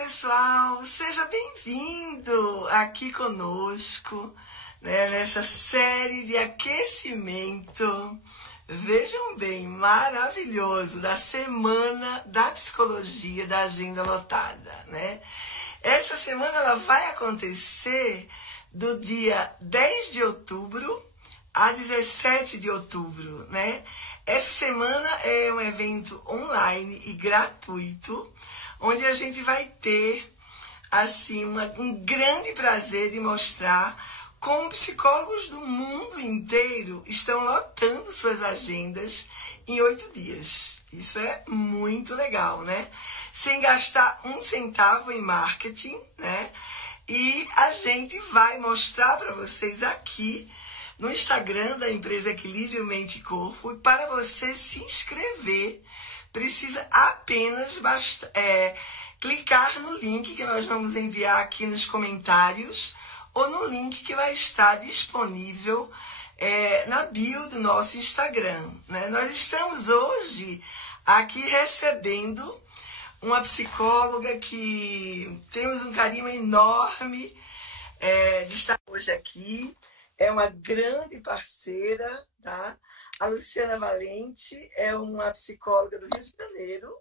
pessoal, seja bem-vindo aqui conosco, né, nessa série de aquecimento. Vejam bem, maravilhoso, da Semana da Psicologia da Agenda Lotada, né? Essa semana ela vai acontecer do dia 10 de outubro a 17 de outubro, né? Essa semana é um evento online e gratuito, onde a gente vai ter, assim, um grande prazer de mostrar como psicólogos do mundo inteiro estão lotando suas agendas em 8 dias. Isso é muito legal, né? Sem gastar um centavo em marketing, né? E a gente vai mostrar para vocês aqui no Instagram da empresa Equilíbrio Mente e Corpo. E para você se inscrever, precisa apenas clicar no link que nós vamos enviar aqui nos comentários ou no link que vai estar disponível na bio do nosso Instagram, né? Nós estamos hoje aqui recebendo uma psicóloga que temos um carinho enorme de estar hoje aqui. É uma grande parceira, tá? A Luciana Valente é uma psicóloga do Rio de Janeiro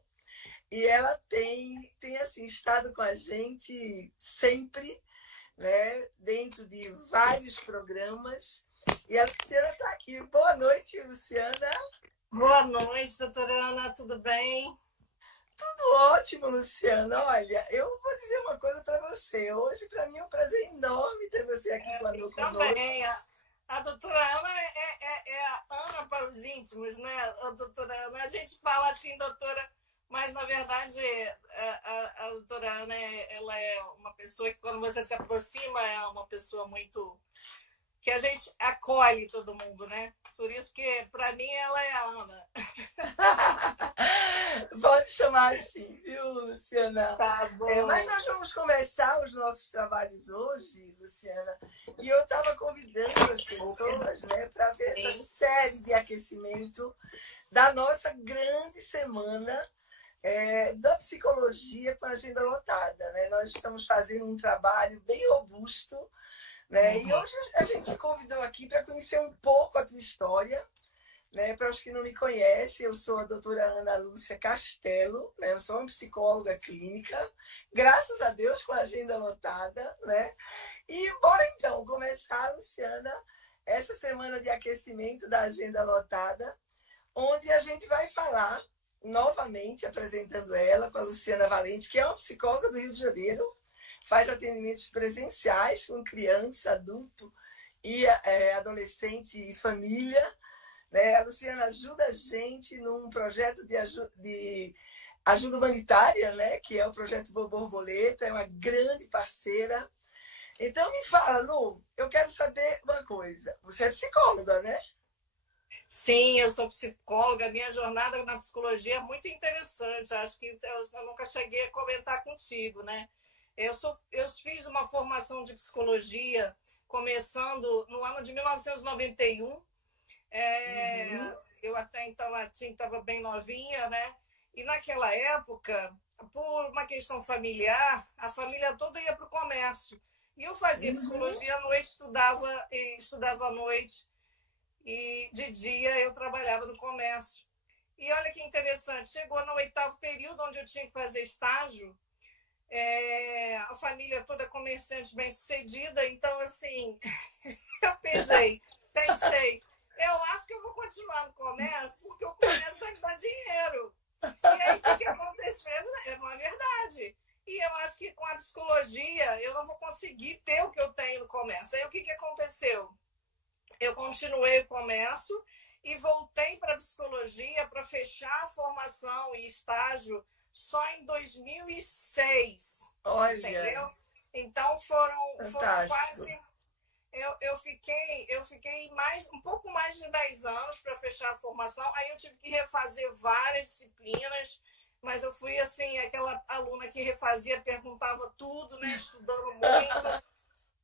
e ela tem assim, estado com a gente sempre, né? Dentro de vários programas. E a Luciana está aqui. Boa noite, Luciana. Boa noite, doutora Ana, tudo bem? Tudo ótimo, Luciana. Olha, eu vou dizer uma coisa para você. Hoje, para mim, é um prazer enorme ter você aqui conosco. Também. A doutora Ana é a Ana para os íntimos, né? A doutora Ana, a gente fala assim, doutora, mas na verdade a doutora Ana ela é uma pessoa que quando você se aproxima é uma pessoa muito que a gente acolhe todo mundo, né? Por isso que para mim ela é a Ana. Pode chamar assim, viu, Luciana? Tá bom. Mas nós vamos começar os nossos trabalhos hoje, Luciana, e eu estava convidando as pessoas, né, para ver essa série de aquecimento da nossa grande semana da psicologia com a agenda lotada, né? Nós estamos fazendo um trabalho bem robusto, né? E hoje a gente convidou aqui para conhecer um pouco a tua história, né? Para os que não me conhecem, eu sou a doutora Ana Lúcia Castelo, né? Eu sou uma psicóloga clínica, graças a Deus com a agenda lotada, né? E bora então começar, Luciana, essa semana de aquecimento da agenda lotada, onde a gente vai falar novamente, apresentando ela com a Luciana Valente, que é uma psicóloga do Rio de Janeiro, faz atendimentos presenciais com criança, adulto e adolescente e família, né? A Luciana ajuda a gente num projeto de ajuda humanitária, né? Que é o projeto Borboleta, é uma grande parceira. Então me fala, Lu, eu quero saber uma coisa. Você é psicóloga, né? Sim, eu sou psicóloga. Minha jornada na psicologia é muito interessante. Acho que eu nunca cheguei a comentar contigo, né? Eu fiz uma formação de psicologia começando no ano de 1991. Eu até então estava bem novinha, né? E naquela época, por uma questão familiar, a família toda ia para o comércio. E eu fazia psicologia à noite, estudava à noite. E de dia eu trabalhava no comércio. E olha que interessante, chegou no 8º período, onde eu tinha que fazer estágio, a família toda comerciante bem-sucedida, então assim, eu pensei, eu acho que eu vou continuar no comércio, porque o comércio vai me dar dinheiro. E aí, o que aconteceu? É uma verdade. E eu acho que com a psicologia eu não vou conseguir ter o que eu tenho no comércio. Aí o que aconteceu? Eu continuei o comércio e voltei para a psicologia para fechar a formação e estágio só em 2006. Olha! Entendeu? Então foram quase... Eu fiquei um pouco mais de 10 anos para fechar a formação. Aí eu tive que refazer várias disciplinas, mas eu fui assim, aquela aluna que refazia, perguntava tudo, né? Estudando muito.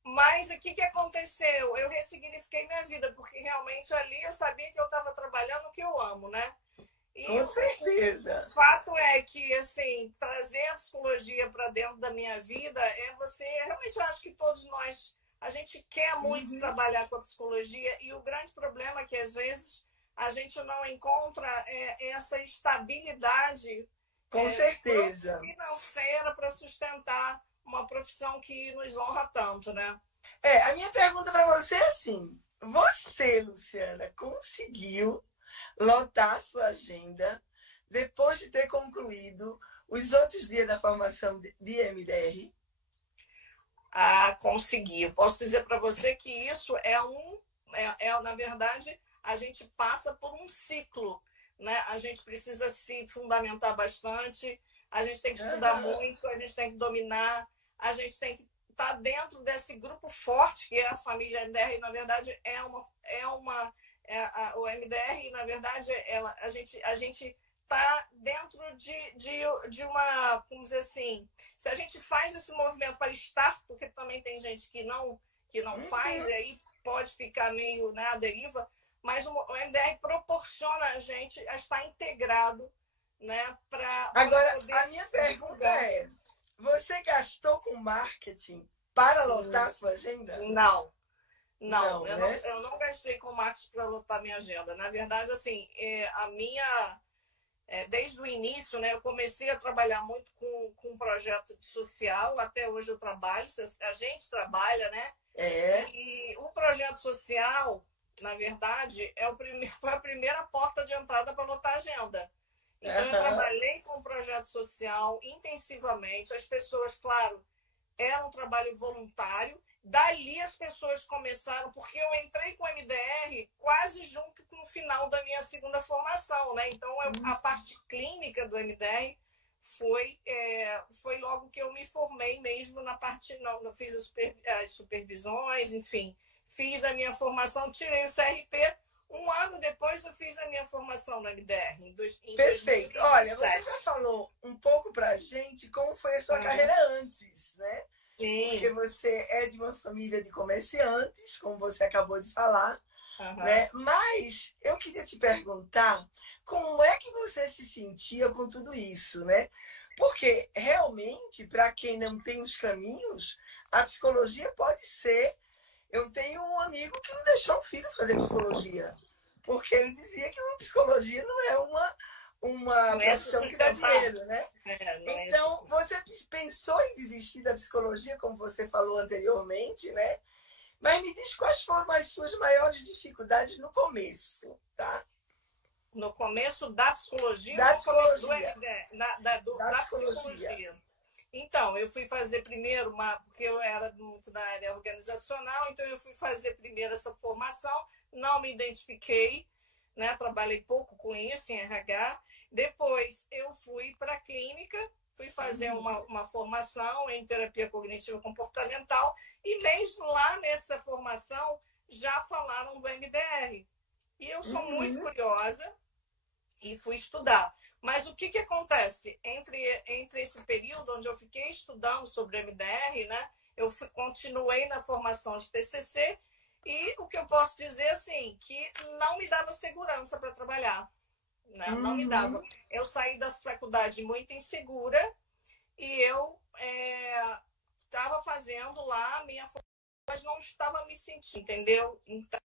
Mas o que aconteceu? Eu ressignifiquei minha vida, porque realmente ali eu sabia que eu estava trabalhando o que eu amo, né? E Com certeza. o fato é que, assim, trazer a psicologia para dentro da minha vida realmente eu acho que todos nós, a gente quer muito trabalhar com a psicologia e o grande problema é que às vezes a gente não encontra essa estabilidade Com certeza. financeira para sustentar uma profissão que nos honra tanto, né? A minha pergunta para você é assim: você, Luciana, conseguiu lotar a sua agenda depois de ter concluído os outros dias da formação de MDR? Consegui. Eu posso dizer para você que isso na verdade, a gente passa por um ciclo, né? A gente precisa se fundamentar bastante, a gente tem que estudar muito, a gente tem que dominar, a gente tem que estar dentro desse grupo forte que é a família MDR. Na verdade, o MDR, na verdade, a gente está dentro de uma, vamos dizer assim, se a gente faz esse movimento para estar, porque também tem gente que não faz, e aí pode ficar meio à deriva, mas o MDR proporciona a gente a estar integrado, né? Agora, a minha pergunta é: você gastou com marketing para lotar a sua agenda? Não, né? eu não gastei com marketing para lotar minha agenda. Na verdade, assim, desde o início, né, eu comecei a trabalhar muito com um projeto social, até hoje eu trabalho, a gente trabalha, né? E o projeto social, na verdade, foi a primeira porta de entrada para lotar a agenda. Então, eu trabalhei com o projeto social intensivamente. As pessoas, claro, era um trabalho voluntário. Dali as pessoas começaram, porque eu entrei com o MDR quase junto com o final da minha segunda formação, né? Então, a parte clínica do MDR foi logo que eu me formei mesmo na parte, não, eu fiz as supervisões, enfim, fiz a minha formação, tirei o CRP. Um ano depois eu fiz a minha formação no MDR. Perfeito. 2017. Olha, você já falou um pouco pra gente como foi a sua carreira antes, né? Sim. Porque você é de uma família de comerciantes, como você acabou de falar, né? Mas eu queria te perguntar como é que você se sentia com tudo isso, né? Porque realmente, para quem não tem os caminhos, a psicologia pode ser... Eu tenho um amigo que não deixou o filho fazer psicologia, porque ele dizia que a psicologia não é uma profissão que dá dinheiro, né? Então, você pensou em desistir da psicologia, como você falou anteriormente, né? Mas me diz quais foram as suas maiores dificuldades no começo, tá? No começo da psicologia? Da psicologia. Da psicologia. Então, eu fui fazer primeiro, porque eu era muito da área organizacional, então eu fui fazer primeiro essa formação, não me identifiquei, né? Trabalhei pouco com isso em RH. Depois eu fui para a clínica, fui fazer uma formação em terapia cognitivo comportamental e mesmo lá nessa formação já falaram do MDR. E eu sou muito curiosa e fui estudar. Mas o que acontece? Entre esse período onde eu fiquei estudando sobre MDR, né, eu continuei na formação de TCC e o que eu posso dizer, assim, que não me dava segurança para trabalhar. Né? Não me dava. Eu saí da faculdade muito insegura e eu estava fazendo lá a minha formação, mas não estava me sentindo, entendeu? Então,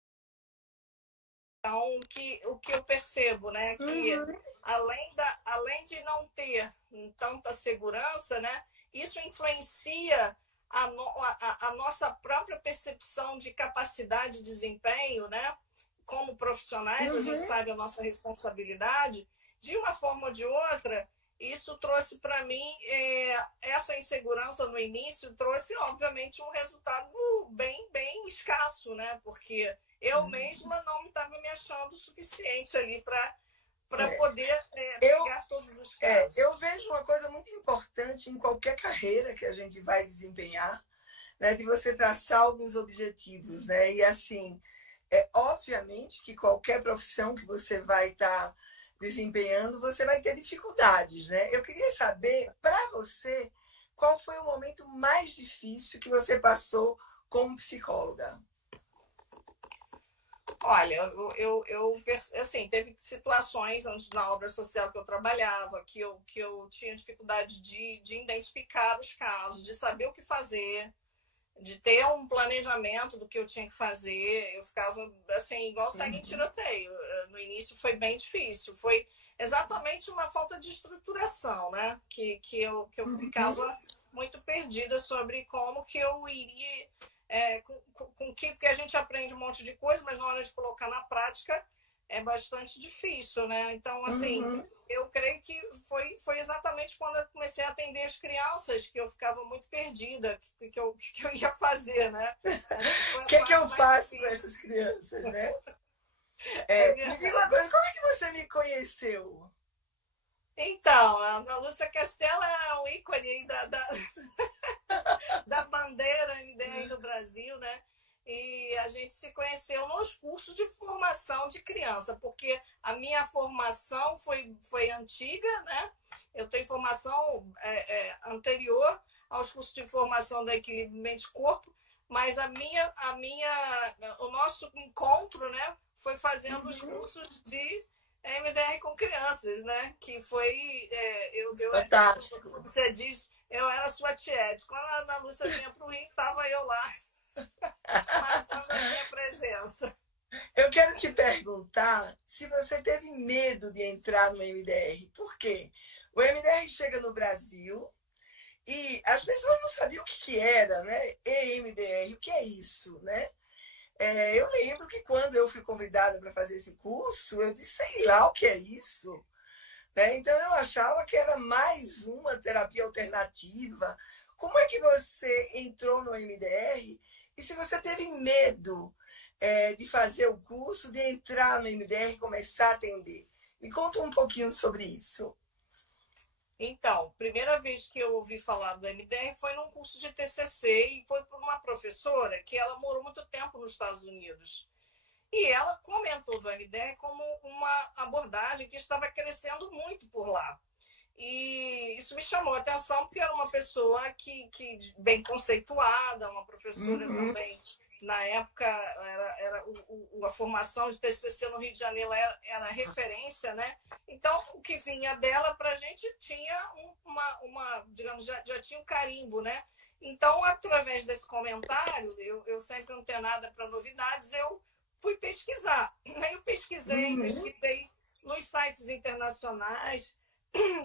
o que eu percebo, né, que além de não ter tanta segurança, né, isso influencia a nossa própria percepção de capacidade de desempenho, né? Como profissionais, a gente sabe a nossa responsabilidade. De uma forma ou de outra, isso trouxe para mim, essa insegurança no início trouxe, obviamente, um resultado bem escasso, né? Porque eu mesma não estava me achando o suficiente ali para poder pegar todos os casos. Eu vejo uma coisa muito importante em qualquer carreira que a gente vai desempenhar, né, de você traçar alguns objetivos, né? E assim, obviamente que qualquer profissão que você vai estar desempenhando, você vai ter dificuldades, né? Eu queria saber, para você, qual foi o momento mais difícil que você passou como psicóloga? Olha, assim, teve situações antes na obra social que eu trabalhava, que eu tinha dificuldade de identificar os casos, de saber o que fazer, de ter um planejamento do que eu tinha que fazer. Eu ficava, assim, igual segue em tiroteio. No início foi bem difícil. Foi exatamente uma falta de estruturação, né? Que eu ficava muito perdida sobre como que eu iria... porque a gente aprende um monte de coisa, mas na hora de colocar na prática é bastante difícil, né? Então, assim, eu creio que foi exatamente quando eu comecei a atender as crianças que eu ficava muito perdida, que eu ia fazer, né? O que eu faço com essas crianças, né? Me diga uma coisa, como é que você me conheceu? Então, a Ana Lúcia Castela é um ícone aí da bandeira MDR do Brasil, né? E a gente se conheceu nos cursos de formação de criança, porque a minha formação foi antiga, né? Eu tenho formação anterior aos cursos de formação da Equilíbrio Mente-Corpo, mas o nosso encontro, né, foi fazendo os cursos de MDR com crianças, né? Que foi... Fantástico. Como você diz, eu era sua tiete. Quando a Ana Lúcia vinha para o Rio, estava eu lá, marcando a minha presença. Eu quero te perguntar se você teve medo de entrar no MDR. Por quê? O MDR chega no Brasil e as pessoas não sabiam o que era, né? EMDR, o que é isso, né? Eu lembro que quando eu fui convidada para fazer esse curso, eu disse, sei lá o que é isso. Né? Então, eu achava que era mais uma terapia alternativa. Como é que você entrou no MDR? E se você teve medo de fazer o curso, de entrar no MDR e começar a atender? Me conta um pouquinho sobre isso. Então, primeira vez que eu ouvi falar do MDR foi num curso de TCC e foi por uma professora que ela morou muito tempo nos Estados Unidos. E ela comentou do MDR como uma abordagem que estava crescendo muito por lá. E isso me chamou a atenção porque era uma pessoa que bem conceituada, uma professora também. Na época, a formação de TCC no Rio de Janeiro era referência, né? Então, o que vinha dela para a gente tinha digamos, já tinha um carimbo, né? Então, através desse comentário, eu sempre antenada para novidades, eu fui pesquisar. Aí eu pesquisei nos sites internacionais,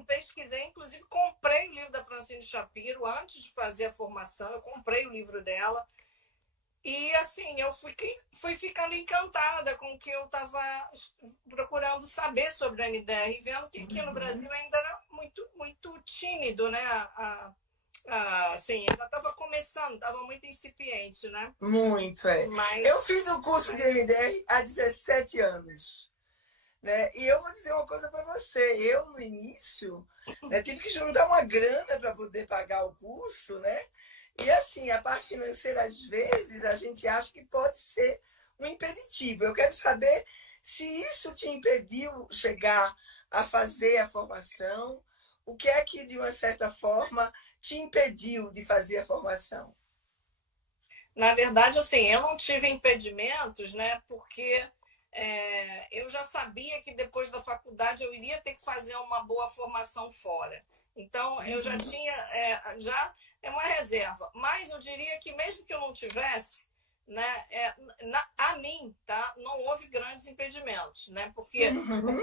pesquisei, inclusive comprei o livro da Francine Shapiro antes de fazer a formação, eu comprei o livro dela. E assim, eu fui ficando encantada com o que eu estava procurando saber sobre o MDR, vendo que aqui no Brasil ainda era muito, muito tímido, né? Assim, ainda estava começando, estava muito incipiente, né? Muito, Mas... Eu fiz o curso de MDR há 17 anos. Né? E eu vou dizer uma coisa para você. Eu, no início, tive que juntar uma grana para poder pagar o curso, né? E assim, a parte financeira, às vezes, a gente acha que pode ser um impeditivo. Eu quero saber se isso te impediu chegar a fazer a formação. O que é que, de uma certa forma, te impediu de fazer a formação? Na verdade, assim, eu não tive impedimentos, né? Porque eu já sabia que depois da faculdade eu iria ter que fazer uma boa formação fora. Então, eu já tinha uma reserva. Mas eu diria que mesmo que eu não tivesse, né, a mim, tá, não houve grandes impedimentos, né? Porque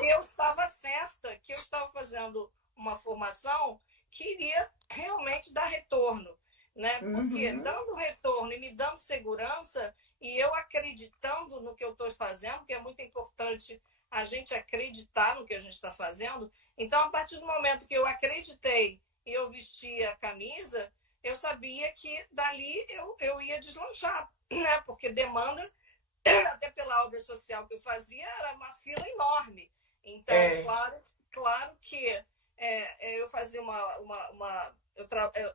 eu estava certa que eu estava fazendo uma formação que iria realmente dar retorno, né? Porque dando retorno e me dando segurança e eu acreditando no que eu estou fazendo, que é muito importante a gente acreditar no que a gente está fazendo. Então, a partir do momento que eu acreditei e eu vesti a camisa, eu sabia que dali eu ia deslanchar, né? Porque demanda, até pela obra social que eu fazia, era uma fila enorme. Então, claro que eu fazia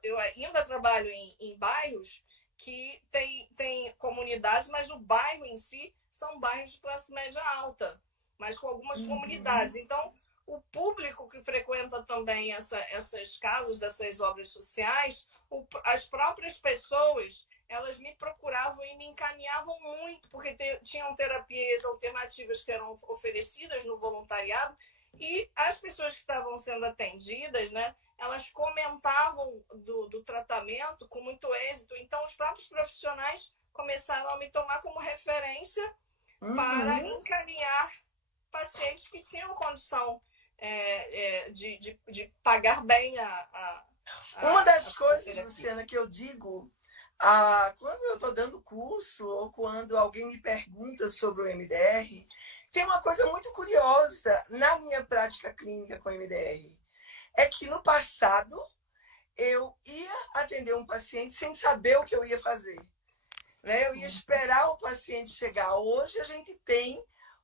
eu ainda trabalho em bairros que tem comunidades, mas o bairro em si são bairros de classe média alta, mas com algumas comunidades. Então, o público que frequenta também essas casas, dessas obras sociais, as próprias pessoas, elas me procuravam e me encaminhavam muito, porque tinham terapias alternativas que eram oferecidas no voluntariado, e as pessoas que estavam sendo atendidas, né, elas comentavam do tratamento com muito êxito. Então, os próprios profissionais começaram a me tomar como referência para encaminhar pacientes que tinham condição de pagar bem Uma das coisas, Luciana, que eu digo quando eu estou dando curso ou quando alguém me pergunta sobre o MDR, tem uma coisa muito curiosa na minha prática clínica com o MDR. É que no passado eu ia atender um paciente sem saber o que eu ia fazer, né? Eu ia esperar o paciente chegar. Hoje a gente tem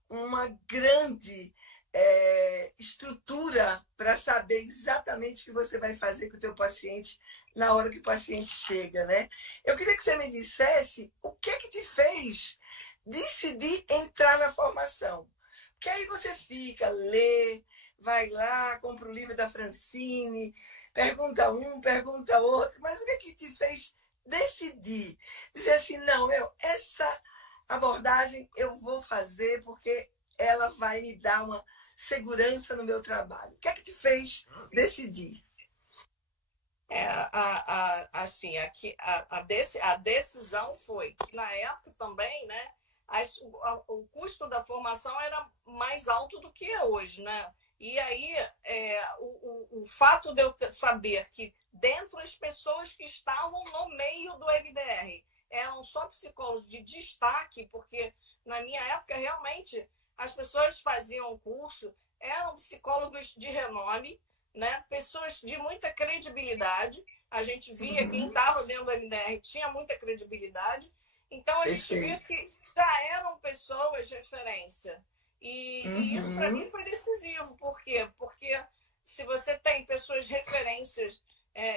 uma grande estrutura para saber exatamente o que você vai fazer com o teu paciente na hora que o paciente chega, né? Eu queria que você me dissesse o que te fez decidir entrar na formação. Porque aí você fica, lê, vai lá, compra o livro da Francine, pergunta um, pergunta outro, mas o que te fez decidir? Dizer assim, não, essa abordagem eu vou fazer porque ela vai me dar uma segurança no meu trabalho. O que te fez decidir? Assim, a decisão foi que na época também, né, o custo da formação era mais alto do que é hoje, né? E aí o fato de eu saber que dentro das pessoas que estavam no meio do MDR eram só psicólogos de destaque, porque na minha época realmente as pessoas faziam o curso, eram psicólogos de renome, né? Pessoas de muita credibilidade. A gente via quem estava dentro do MDR tinha muita credibilidade. Então a gente via que já eram pessoas de referência. E isso para mim foi decisivo. Por quê? Porque se você tem pessoas de referências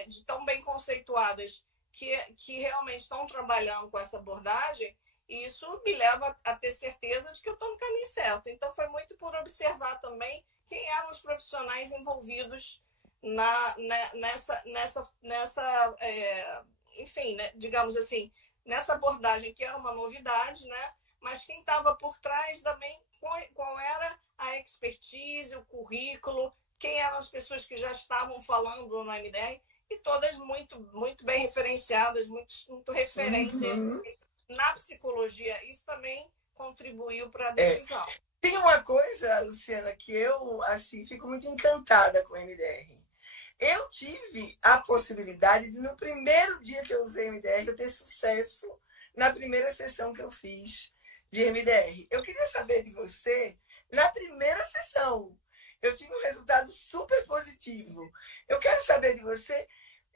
de tão bem conceituadas que realmente estão trabalhando com essa abordagem, isso me leva a ter certeza de que eu estou no caminho certo. Então foi muito por observar também quem eram os profissionais envolvidos enfim, né, digamos assim, nessa abordagem que era uma novidade, né? Mas quem estava por trás também, qual era a expertise, o currículo, quem eram as pessoas que já estavam falando no MDR, e todas muito, muito bem referenciadas, muito referência na psicologia. Isso também contribuiu para a decisão. Tem uma coisa, Luciana, que eu assim fico muito encantada com o MDR. Eu tive a possibilidade de, no primeiro dia que eu usei MDR, eu ter sucesso na primeira sessão que eu fiz de MDR. Eu queria saber de você, na primeira sessão, eu tive um resultado super positivo. Eu quero saber de você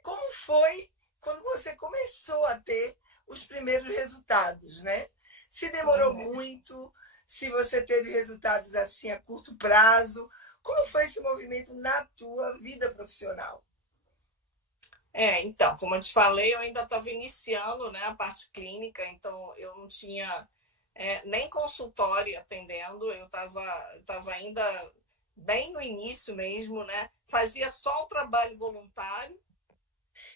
como foi quando você começou a ter os primeiros resultados, né? Se demorou muito, se você teve resultados assim a curto prazo. Como foi esse movimento na tua vida profissional? Então, como eu te falei, eu ainda estava iniciando, né, a parte clínica, então eu não tinha nem consultório atendendo, eu estava ainda bem no início mesmo, né? Fazia só o trabalho voluntário.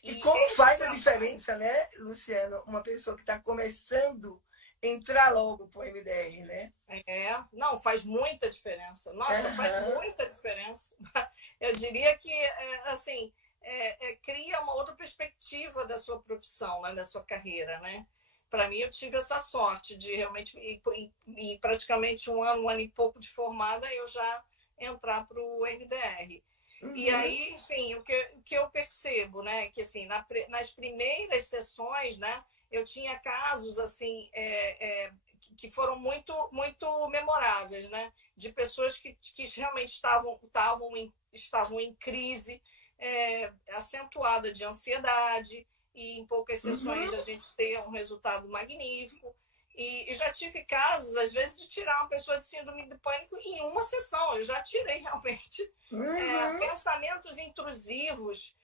E como faz a diferença, né, Luciano? Uma pessoa que está começando entrar logo para o MDR, né? Não, faz muita diferença. Nossa, faz muita diferença. Eu diria que, assim, cria uma outra perspectiva da sua profissão, né, da sua carreira, né? Para mim, eu tive essa sorte de realmente, em praticamente um ano e pouco de formada, eu já entrar para o MDR. E aí, enfim, o que eu percebo, né, que assim, nas primeiras sessões, né, eu tinha casos assim que foram muito, muito memoráveis, né, de pessoas que realmente estavam em crise acentuada de ansiedade, e em poucas sessões a gente ter um resultado magnífico. E já tive casos, às vezes, de tirar uma pessoa de síndrome do pânico em uma sessão. Eu já tirei realmente pensamentos intrusivos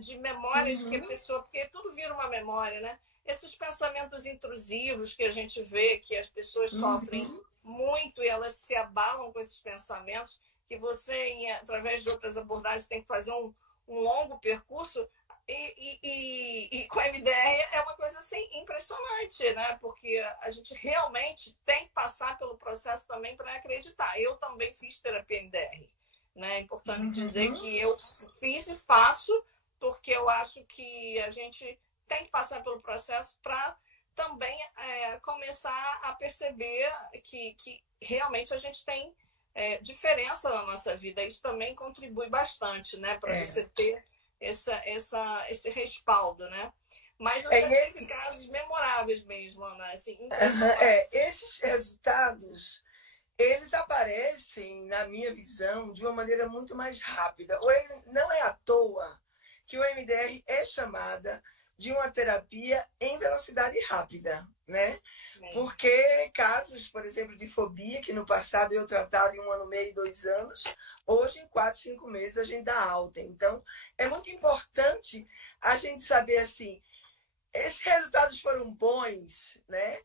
de memórias que a pessoa... Porque tudo vira uma memória, né? Esses pensamentos intrusivos que a gente vê, que as pessoas sofrem muito e elas se abalam com esses pensamentos, que você, através de outras abordagens, tem que fazer um longo percurso. E com a MDR é uma coisa assim impressionante, né? Porque a gente realmente tem que passar pelo processo também para acreditar. Eu também fiz terapia MDR, né? É importante dizer que eu fiz e faço porque eu acho que a gente tem que passar pelo processo para também começar a perceber que realmente a gente tem diferença na nossa vida. Isso também contribui bastante, né? Para você ter esse respaldo, né? Mas eu já tive casos memoráveis mesmo, Ana, assim, esses resultados, eles aparecem, na minha visão, de uma maneira muito mais rápida. Não é à toa que o MDR é chamada de uma terapia em velocidade rápida, né? Porque casos, por exemplo, de fobia, que no passado eu tratava em 1 ano e meio, 2 anos, hoje em 4, 5 meses a gente dá alta. Então, é muito importante a gente saber assim, esses resultados foram bons, né?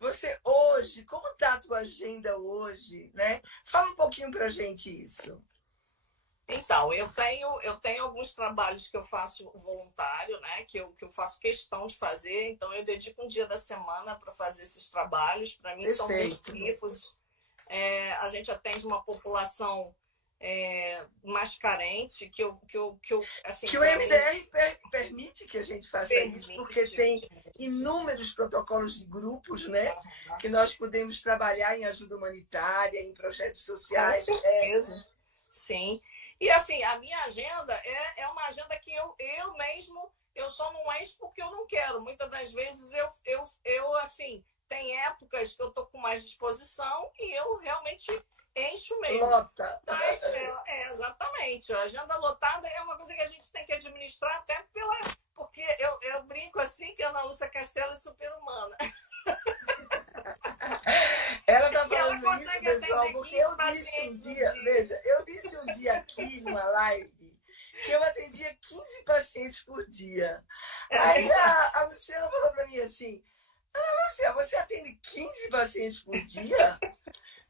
Você hoje, como está a tua agenda hoje, né? Fala um pouquinho pra gente isso. Então, eu tenho alguns trabalhos que eu faço voluntário, né? Que eu faço questão de fazer. Então, eu dedico um dia da semana para fazer esses trabalhos. Para mim, são muito ricos. A gente atende uma população mais carente, que o MDR permite que a gente faça isso, porque tem inúmeros protocolos de grupos, né? Que nós podemos trabalhar em ajuda humanitária, em projetos sociais. Com certeza. Sim. E assim, a minha agenda é uma agenda que eu mesmo, eu só não encho porque eu não quero. Muitas das vezes eu assim, tem épocas que eu tô com mais disposição e eu realmente encho mesmo. Lota. Mas exatamente. A agenda lotada é uma coisa que a gente tem que administrar até porque eu brinco assim que a Ana Lúcia Castelo é super-humana. Ela tá falando isso, pessoal, porque eu disse um dia, veja, eu disse um dia aqui numa live que eu atendia 15 pacientes por dia. Aí a Luciana falou pra mim assim, Ana Lúcia, você atende 15 pacientes por dia?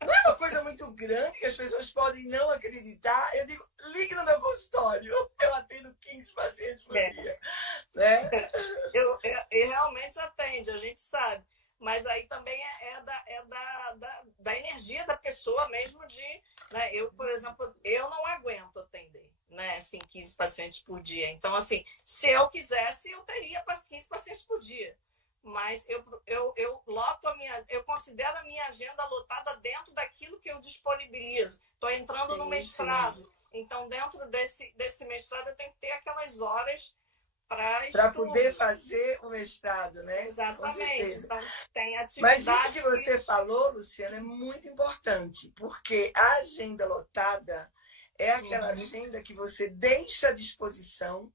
Não é uma coisa muito grande que as pessoas podem não acreditar? Eu digo, ligue no meu consultório, eu atendo 15 pacientes por dia. Né? Eu realmente atende, a gente sabe. Mas aí também da energia da pessoa mesmo né? Eu, por exemplo, eu não aguento atender, né? Assim, 15 pacientes por dia. Então, assim, se eu quisesse, eu teria 15 pacientes por dia. Mas eu loto eu considero a minha agenda lotada dentro daquilo que eu disponibilizo. Estou entrando no mestrado. Então, dentro desse mestrado, eu tenho que ter aquelas horas para poder fazer o mestrado, né? Exatamente. Então, tem atividade. Mas isso que você falou, Luciana, é muito importante, porque a agenda lotada é aquela agenda que você deixa à disposição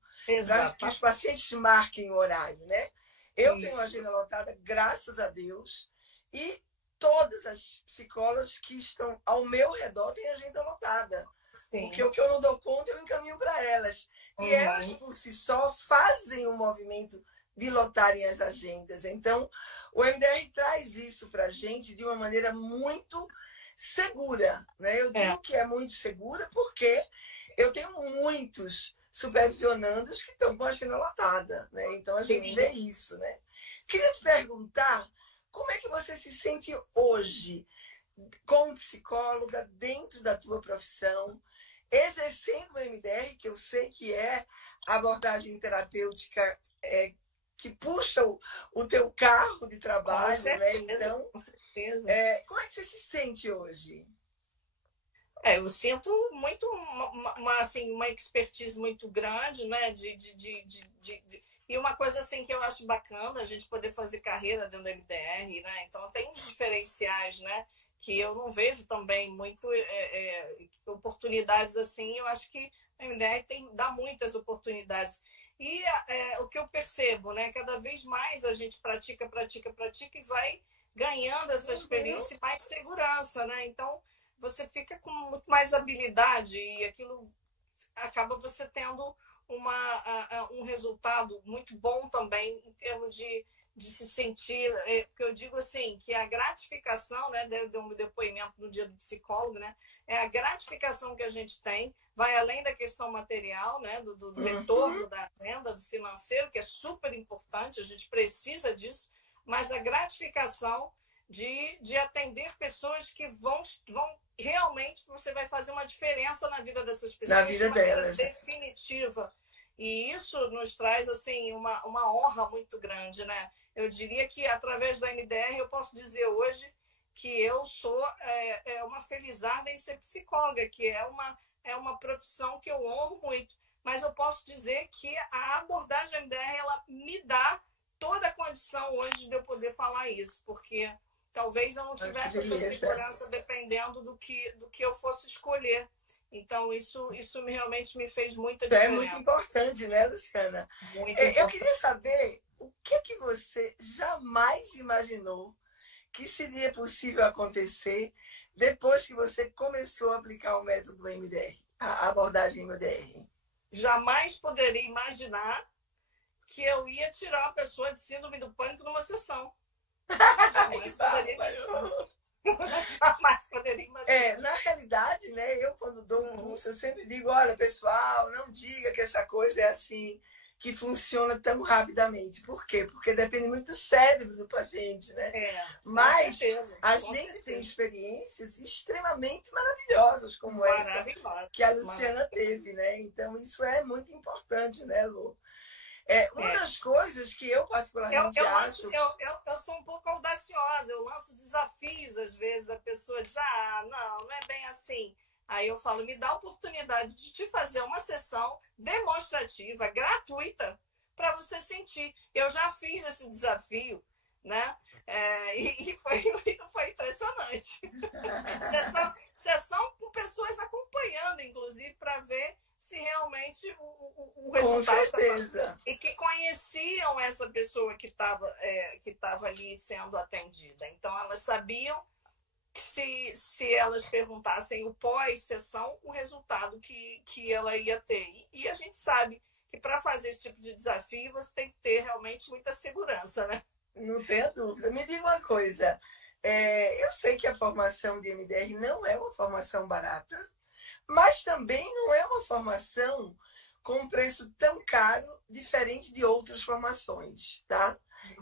para que os pacientes marquem o horário, né? Eu tenho uma agenda lotada, graças a Deus, e todas as psicólogas que estão ao meu redor têm agenda lotada. Sim. Porque o que eu não dou conta, eu encaminho para elas. E elas, por si só, fazem o movimento de lotarem as agendas. Então, o MDR traz isso para a gente de uma maneira muito segura. Né? Eu digo que é muito segura porque eu tenho muitos supervisionandos que estão com a agenda lotada. Né? Então, a gente vê isso. Né? Queria te perguntar, como é que você se sente hoje como psicóloga dentro da tua profissão, exercendo o MDR, que eu sei que é a abordagem terapêutica que puxa o teu carro de trabalho, com certeza, né? Então, com certeza. Como é que você se sente hoje? Eu sinto muito uma expertise muito grande, né? E uma coisa assim que eu acho bacana, a gente poder fazer carreira dentro do MDR, né? Então tem uns diferenciais, né? Que eu não vejo também muito oportunidades assim. Eu acho que a MDR dá muitas oportunidades. E o que eu percebo, né? Cada vez mais a gente pratica e vai ganhando essa experiência e mais segurança, né? Então, você fica com muito mais habilidade e aquilo acaba você tendo um resultado muito bom também em termos de se sentir, porque eu digo assim, que a gratificação, né, deu um depoimento no dia do psicólogo, né, é a gratificação que a gente tem, vai além da questão material, né, do retorno da renda, do financeiro, que é super importante, a gente precisa disso, mas a gratificação de atender pessoas que vão realmente, você vai fazer uma diferença na vida dessas pessoas, na vida delas, definitiva. E isso nos traz assim uma honra muito grande, né? Eu diria que através do MDR eu posso dizer hoje que eu sou uma felizarda em ser psicóloga, que é uma profissão que eu honro muito. Mas eu posso dizer que a abordagem MDR ela me dá toda a condição hoje de eu poder falar isso, porque talvez eu não tivesse essa segurança dependendo do que eu fosse escolher. Então, isso realmente me fez muita diferença. É muito importante, né, Luciana? Muito importante. Eu queria saber o que você jamais imaginou que seria possível acontecer depois que você começou a aplicar o método MDR, a abordagem MDR. Jamais poderia imaginar que eu ia tirar uma pessoa de síndrome do pânico numa sessão. Jamais poderia imaginar. Jamais poderia imaginar. Na realidade, né, eu quando dou um curso, eu sempre digo, olha, pessoal, não diga que essa coisa é assim, que funciona tão rapidamente. Por quê? Porque depende muito do cérebro do paciente, né? Mas a gente tem experiências extremamente maravilhosas, como essa que a Luciana teve, né? Então, isso é muito importante, né, Lu? Uma das coisas que eu particularmente acho... Eu sou um pouco audaciosa, eu lanço desafios, às vezes a pessoa diz, não é bem assim. Aí eu falo, me dá a oportunidade de te fazer uma sessão demonstrativa, gratuita, para você sentir. Eu já fiz esse desafio, né? E foi impressionante. Sessão com pessoas acompanhando, inclusive, para ver se realmente o resultado... Com certeza. E que conheciam essa pessoa que estava ali sendo atendida. Então, elas sabiam que se elas perguntassem o pós-sessão, o resultado que ela ia ter. E a gente sabe que para fazer esse tipo de desafio, você tem que ter realmente muita segurança, né? Não tenha dúvida. Me diga uma coisa, eu sei que a formação de MDR não é uma formação barata, mas também não é uma formação com um preço tão caro, diferente de outras formações, tá?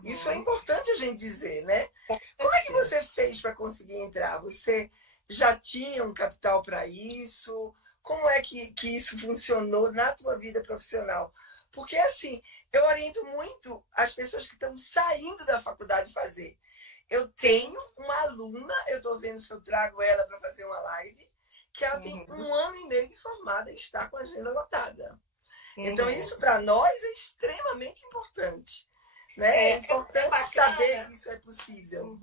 Isso é importante a gente dizer, né? Como é que você fez para conseguir entrar? Você já tinha um capital para isso? Como é que isso funcionou na tua vida profissional? Porque, assim, eu oriento muito as pessoas que estão saindo da faculdade fazer. Eu tenho uma aluna, eu estou vendo se eu trago ela para fazer uma live, que ela tem 1 ano e meio de formada e está com a agenda lotada. Então, isso para nós é extremamente importante. Né? É importante saber que isso é possível.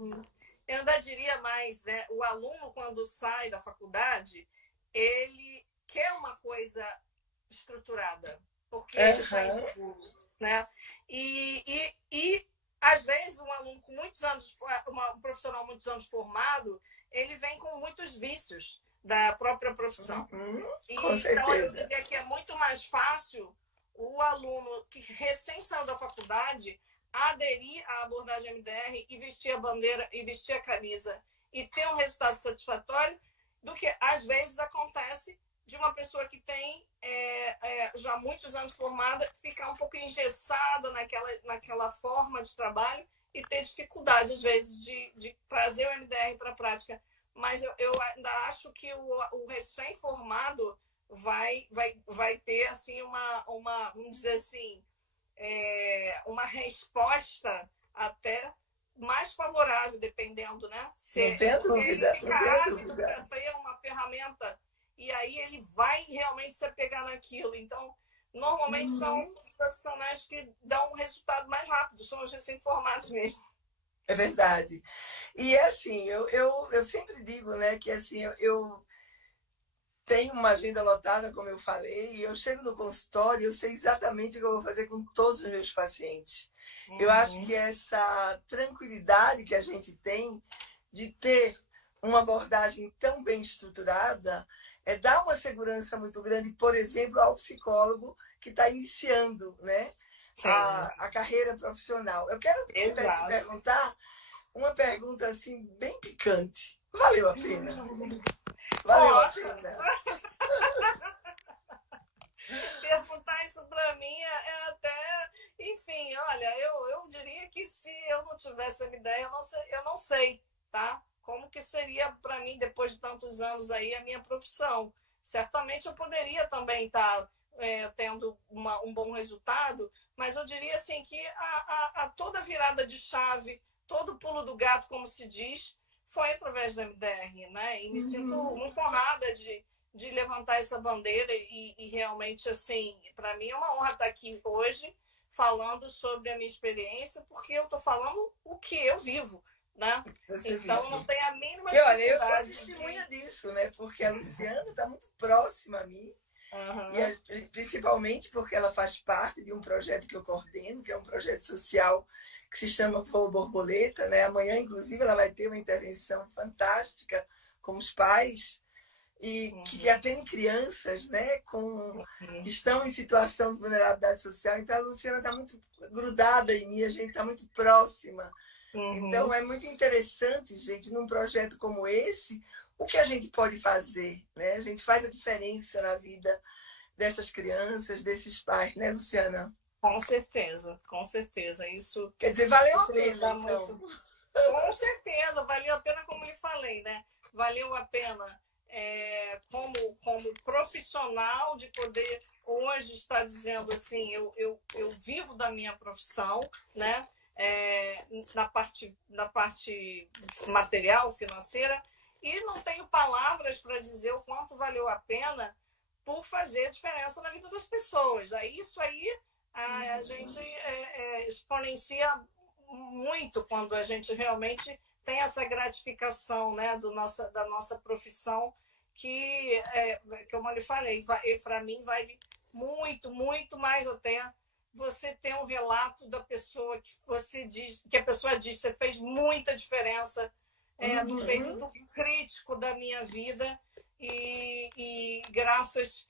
Eu ainda diria mais, né? O aluno, quando sai da faculdade, ele quer uma coisa estruturada, porque ele sai inseguro, né? E às vezes um aluno com muitos anos, um profissional muitos anos formado, ele vem com muitos vícios da própria profissão. Com certeza. Então, eu diria que é muito mais fácil o aluno que recém saiu da faculdade aderir à abordagem MDR e vestir a bandeira e vestir a camisa e ter um resultado satisfatório do que às vezes acontece de uma pessoa que tem já muitos anos formada ficar um pouco engessada naquela forma de trabalho e ter dificuldade às vezes de trazer o MDR para a prática. Mas eu ainda acho que o recém-formado vai ter assim vamos dizer assim, uma resposta até mais favorável, dependendo, né? Não tem dúvida. Ele fica ávido para ter uma ferramenta e aí ele vai realmente se apegar naquilo. Então, normalmente são os profissionais que dão um resultado mais rápido, são os recém-formados mesmo. É verdade. E assim, eu sempre digo, né, que assim, eu tenho uma agenda lotada, como eu falei, e eu chego no consultório e eu sei exatamente o que eu vou fazer com todos os meus pacientes. Eu acho que essa tranquilidade que a gente tem de ter uma abordagem tão bem estruturada dá uma segurança muito grande, por exemplo, ao psicólogo que está iniciando, né, Sim, a carreira profissional. Eu quero te exato. perguntar uma pergunta assim bem picante. Valeu a pena? Valeu a Nossa, pena? perguntar isso para mim é até. Enfim, olha, eu diria que se eu não tivesse a ideia, eu não sei, tá? Como que seria para mim, depois de tantos anos aí, a minha profissão. Certamente eu poderia também estar tendo um bom resultado, mas eu diria assim que a toda virada de chave, todo pulo do gato, como se diz, foi através da MDR, né? E me sinto Uhum. muito honrada de levantar essa bandeira e realmente, assim, para mim é uma honra estar aqui hoje falando sobre a minha experiência, porque eu estou falando o que eu vivo, né? Você Então, não vive. tem a mínima E olha, eu sou dificuldade testemunha de... disso, né? Porque a Luciana está muito próxima a mim. Uhum. Principalmente porque ela faz parte de um projeto que eu coordeno, que é um projeto social que se chama Voo Borboleta, né? Amanhã, inclusive, ela vai ter uma intervenção fantástica com os pais e que Uhum. atende crianças, né, que Uhum. estão em situação de vulnerabilidade social. Então, a Luciana está muito grudada em mim, a gente está muito próxima. Então, Uhum. é muito interessante, gente, num projeto como esse, o que a gente pode fazer, né? A gente faz a diferença na vida dessas crianças, desses pais, né, Luciana? Com certeza, com certeza. Quer dizer, valeu a Isso nos pena, dá então. muito. Com certeza, valeu a pena, como lhe falei, né? Valeu a pena como profissional de poder hoje estar dizendo assim, eu vivo da minha profissão, né? Na parte material, financeira, e não tenho palavras para dizer o quanto valeu a pena por fazer diferença na vida das pessoas. Isso aí a gente exponencia muito quando a gente realmente tem essa gratificação, né, da nossa profissão, que, como eu lhe falei, para mim vale muito, muito mais até você ter um relato da pessoa que você diz, que a pessoa diz, você fez muita diferença no Uhum. período crítico da minha vida e graças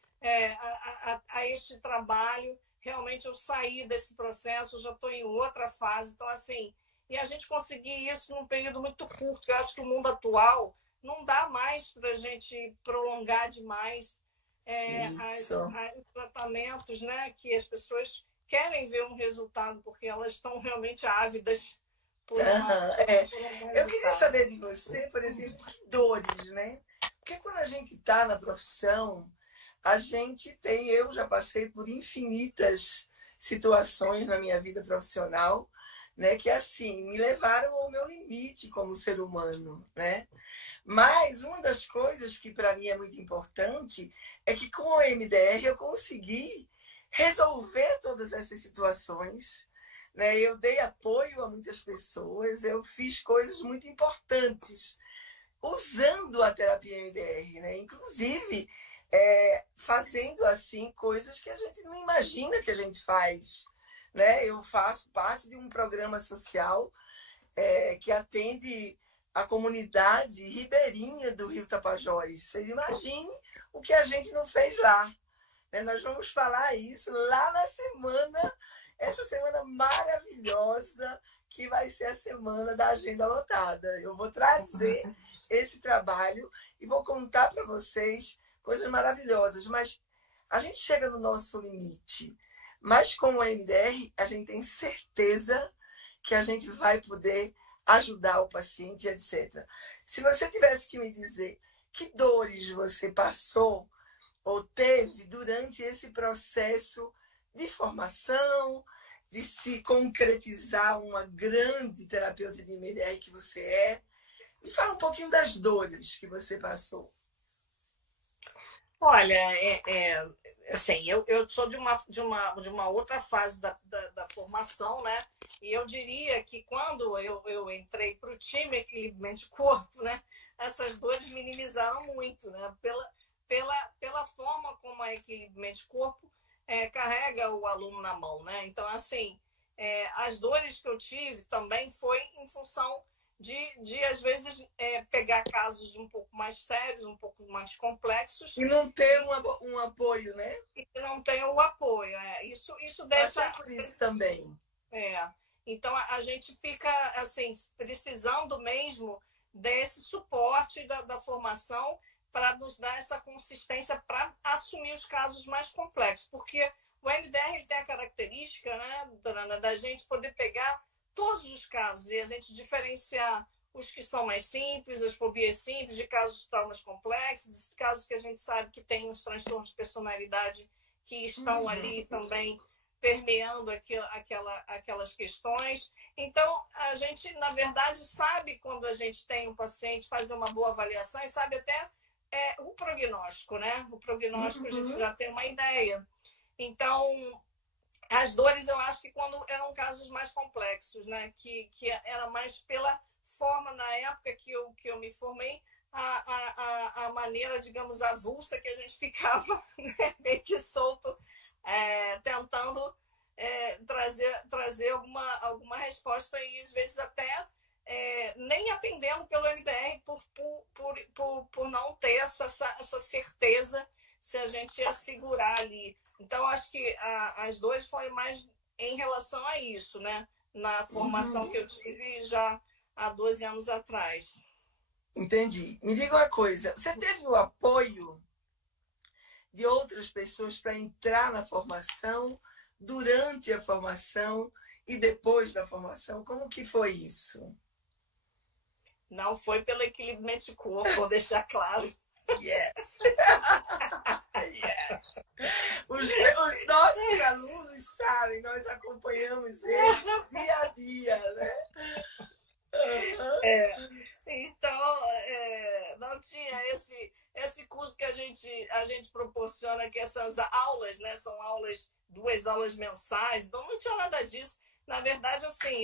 a este trabalho realmente eu saí desse processo, já estou em outra fase. Então, assim, e a gente conseguir isso num período muito curto, eu acho que o mundo atual não dá mais para a gente prolongar demais Isso. os tratamentos, né? Que as pessoas querem ver um resultado, porque elas estão realmente ávidas Uhum. por um Eu queria resultado. saber de você, por exemplo, que dores, né? Porque quando a gente está na profissão, a gente tem, eu já passei por infinitas situações na minha vida profissional, né, que assim, me levaram ao meu limite como ser humano, né? Mas uma das coisas que para mim é muito importante é que com o MDR eu consegui resolver todas essas situações, né? Eu dei apoio a muitas pessoas, eu fiz coisas muito importantes usando a terapia MDR, né? Inclusive fazendo assim coisas que a gente não imagina que a gente faz, né? Eu faço parte de um programa social que atende a comunidade ribeirinha do Rio Tapajós. Vocês imaginem o que a gente não fez lá, né? Nós vamos falar isso lá na semana, essa semana maravilhosa que vai ser a semana da agenda lotada. Eu vou trazer esse trabalho e vou contar para vocês coisas maravilhosas, mas a gente chega no nosso limite. Mas com o MDR, a gente tem certeza que a gente vai poder ajudar o paciente, etc. Se você tivesse que me dizer que dores você passou ou teve durante esse processo de formação, de se concretizar uma grande terapeuta de MDR que você é, me fala um pouquinho das dores que você passou. Olha, assim, eu sou de uma outra fase da formação, né? E eu diria que quando eu entrei para o time Equilíbrio Mente-Corpo, né? Essas dores minimizaram muito, né? Pela forma como a Equilíbrio Mente-Corpo carrega o aluno na mão, né? Então, assim, as dores que eu tive também foi em função às vezes, pegar casos um pouco mais sérios, um pouco mais complexos. E não ter um apoio, né? E não tem o apoio. Isso deixa... Passei por isso também. Então, a gente fica, assim, precisando mesmo desse suporte da formação para nos dar essa consistência para assumir os casos mais complexos. Porque o MDR tem a característica, né, doutora Ana, da gente poder pegar todos os casos e a gente diferenciar os que são mais simples, as fobias simples, de casos de traumas complexos, de casos que a gente sabe que tem os transtornos de personalidade que estão ali também permeando aquelas questões. Então, a gente, na verdade, sabe quando a gente tem um paciente, fazer uma boa avaliação e sabe até o prognóstico, né? O prognóstico a gente já tem uma ideia. Então, as dores, eu acho que quando eram casos mais complexos, né? Que era mais pela forma, na época que eu me formei, a maneira, digamos, avulsa que a gente ficava, né? Meio que solto, tentando trazer alguma resposta e, às vezes, até nem atendendo pelo MDR por não ter essa certeza se a gente ia segurar ali. Então, acho que as dores foram mais em relação a isso, né? Na formação que eu tive já há 12 anos atrás. Entendi. Me diga uma coisa, você teve o apoio de outras pessoas para entrar na formação, durante a formação e depois da formação? Como que foi isso? Não foi pelo equilíbrio mente-corpo, vou deixar claro. Yes! Yes! Os nossos alunos sabem, nós acompanhamos eles dia a dia, né? Então, não tinha esse curso que a gente proporciona, que são as aulas, né? São aulas, 2 aulas mensais, então não tinha nada disso. Na verdade, assim,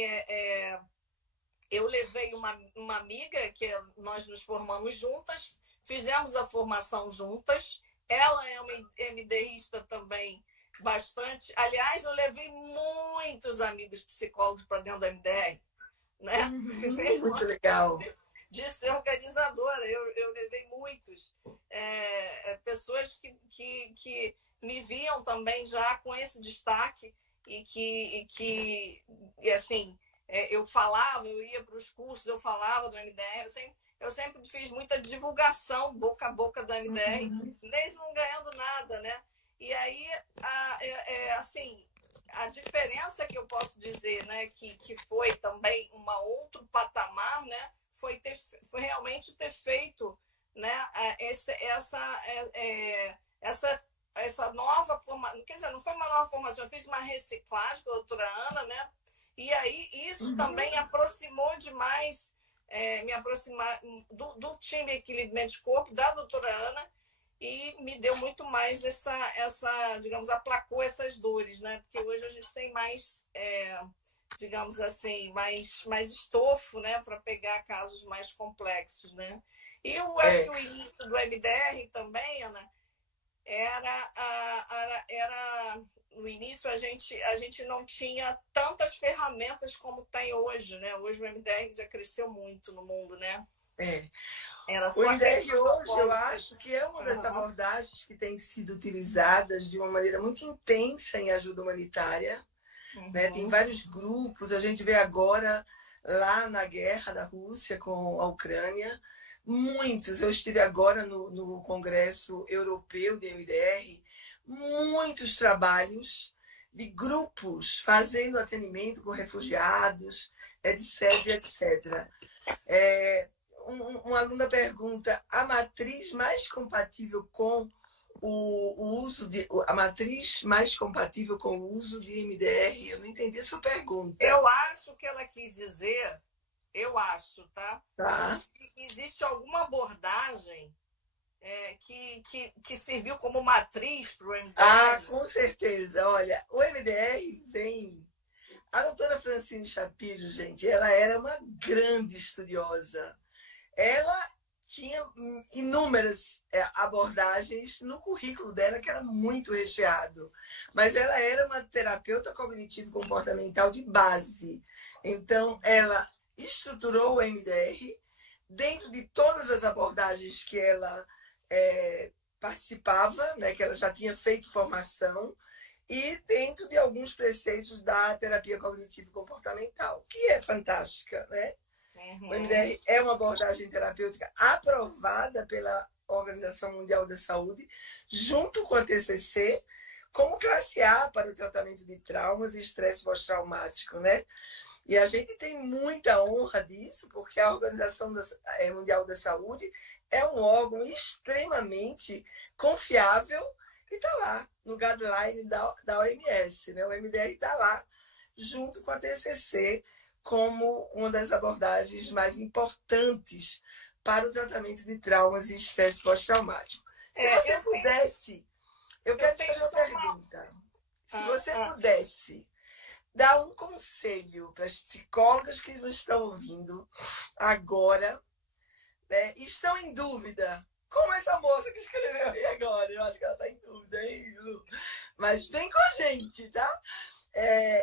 eu levei uma amiga, que nós nos formamos juntas, fizemos a formação juntas. Ela é uma MDRista também, bastante. Aliás, eu levei muitos amigos psicólogos para dentro do MDR, né? Muito legal. De ser organizadora, eu levei muitos. Pessoas que me viam também já com esse destaque e assim, eu falava, eu ia para os cursos, eu falava do MDR, eu sempre fiz muita divulgação boca a boca do MDR, mesmo não ganhando nada, né? E aí, assim, a diferença que eu posso dizer, né, que foi também um outro patamar, né, foi realmente ter feito, né, essa nova formação. Quer dizer, não foi uma nova formação, eu fiz uma reciclagem com a doutora Ana, né? E aí isso também aproximou demais, me aproximar do time Equilíbrio Mente-Corpo, da doutora Ana, e me deu muito mais digamos, aplacou essas dores, né? Porque hoje a gente tem mais, digamos assim, mais estofo, né? Para pegar casos mais complexos, né? E eu acho que o início do MDR também, Ana, no início a gente não tinha tantas ferramentas como tem hoje, né? Hoje o MDR já cresceu muito no mundo, né? O MDR hoje, eu acho que é uma das abordagens que tem sido utilizadas de uma maneira muito intensa em ajuda humanitária. Né? Tem vários grupos, a gente vê agora lá na guerra da Rússia com a Ucrânia, muitos. Eu estive agora no Congresso Europeu de MDR, muitos trabalhos de grupos fazendo atendimento com refugiados, etc, etc. Uma aluna pergunta: a matriz mais compatível com o uso de MDR? Eu não entendi a sua pergunta. Eu acho que ela quis dizer, tá? Existe alguma abordagem que serviu como matriz para o MDR? Com certeza. Olha, o MDR vem... A doutora Francine Shapiro, gente, ela era uma grande estudiosa. Ela tinha inúmeras abordagens no currículo dela, que era muito recheado. Mas ela era uma terapeuta cognitivo-comportamental de base. Então, ela estruturou o MDR dentro de todas as abordagens que ela participava, né, que ela já tinha feito formação, e dentro de alguns preceitos da terapia cognitivo-comportamental, que é fantástica, né? Uhum. O MDR é uma abordagem terapêutica aprovada pela Organização Mundial da Saúde, junto com a TCC, como classe A para o tratamento de traumas e estresse pós-traumático, né? E a gente tem muita honra disso, porque a Organização Mundial da Saúde é um órgão extremamente confiável e está lá no guideline da OMS, né? O MDR está lá junto com a TCC como uma das abordagens mais importantes para o tratamento de traumas e estresse pós-traumático. Se você pudesse, eu quero te fazer uma pergunta. Se você pudesse dar um conselho para as psicólogas que nos estão ouvindo agora, né, estão em dúvida, como essa moça que escreveu aí agora, eu acho que ela está em dúvida, hein, Lu? Mas vem com a gente, tá?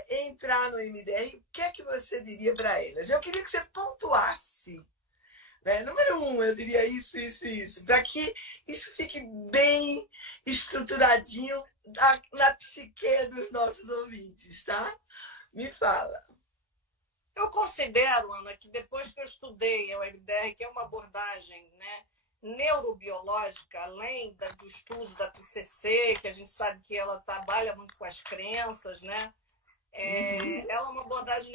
Entrar no MDR, o que é que você diria para elas? Eu queria que você pontuasse. Né? Número 1, eu diria isso, para que isso fique bem estruturadinho na psique dos nossos ouvintes, tá? Me fala. Eu considero, Ana, que depois que eu estudei o MDR, que é uma abordagem, né, neurobiológica, além do estudo da TCC, que a gente sabe que ela trabalha muito com as crenças, né? Ela é uma abordagem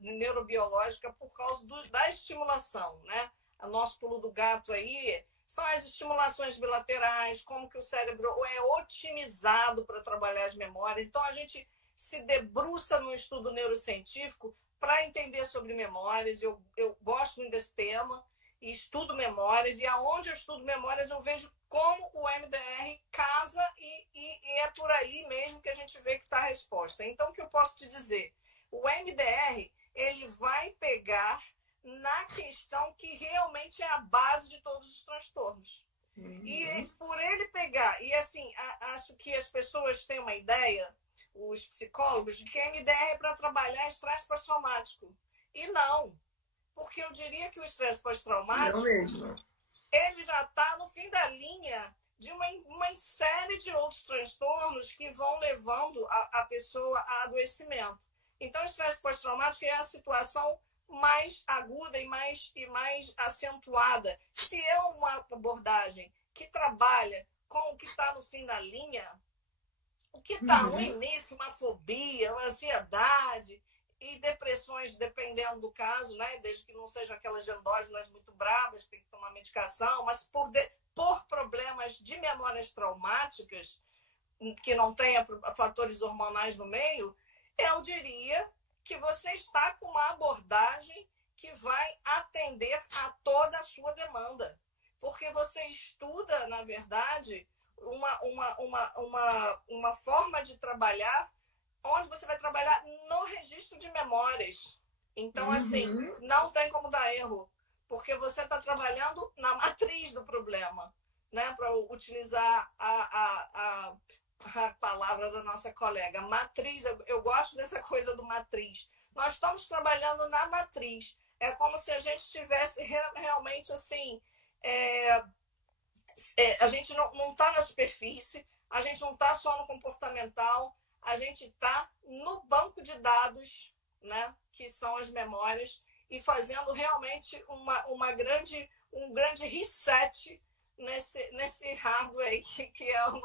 neurobiológica por causa da estimulação, né? O nosso pulo do gato aí são as estimulações bilaterais, como que o cérebro é otimizado para trabalhar as memórias. Então, a gente se debruça no estudo neurocientífico para entender sobre memórias. Eu gosto muito desse tema e estudo memórias. E aonde eu estudo memórias, eu vejo como o MDR casa e é por ali mesmo que a gente vê que está a resposta. Então, o que eu posso te dizer? O MDR, ele vai pegar na questão que realmente é a base de todos os transtornos. E por ele pegar, e assim, acho que as pessoas têm uma ideia, os psicólogos, de que MDR é para trabalhar estresse pós-traumático. E não, porque eu diria que o estresse pós-traumático, ele já está no fim da linha de uma série de outros transtornos que vão levando a pessoa a adoecimento. Então, o estresse pós-traumático é a situação mais aguda e mais acentuada. Se é uma abordagem que trabalha com o que está no fim da linha, o que está no início, uma fobia, uma ansiedade e depressões, dependendo do caso, né? Desde que não sejam aquelas endógenas muito bravas, que tem que tomar medicação, mas por problemas de memórias traumáticas, que não tenha fatores hormonais no meio, eu diria que você está com uma abordagem que vai atender a toda a sua demanda. Porque você estuda, na verdade, uma forma de trabalhar onde você vai trabalhar no registro de memórias. Então, assim, não tem como dar erro, porque você está trabalhando na matriz do problema, né? Para utilizar a palavra da nossa colega, matriz. Eu gosto dessa coisa do matriz. Nós estamos trabalhando na matriz. É como se a gente estivesse realmente assim... a gente não está na superfície, a gente não está só no comportamental, a gente está no banco de dados, né, que são as memórias, e fazendo realmente um grande reset nesse hardware que é o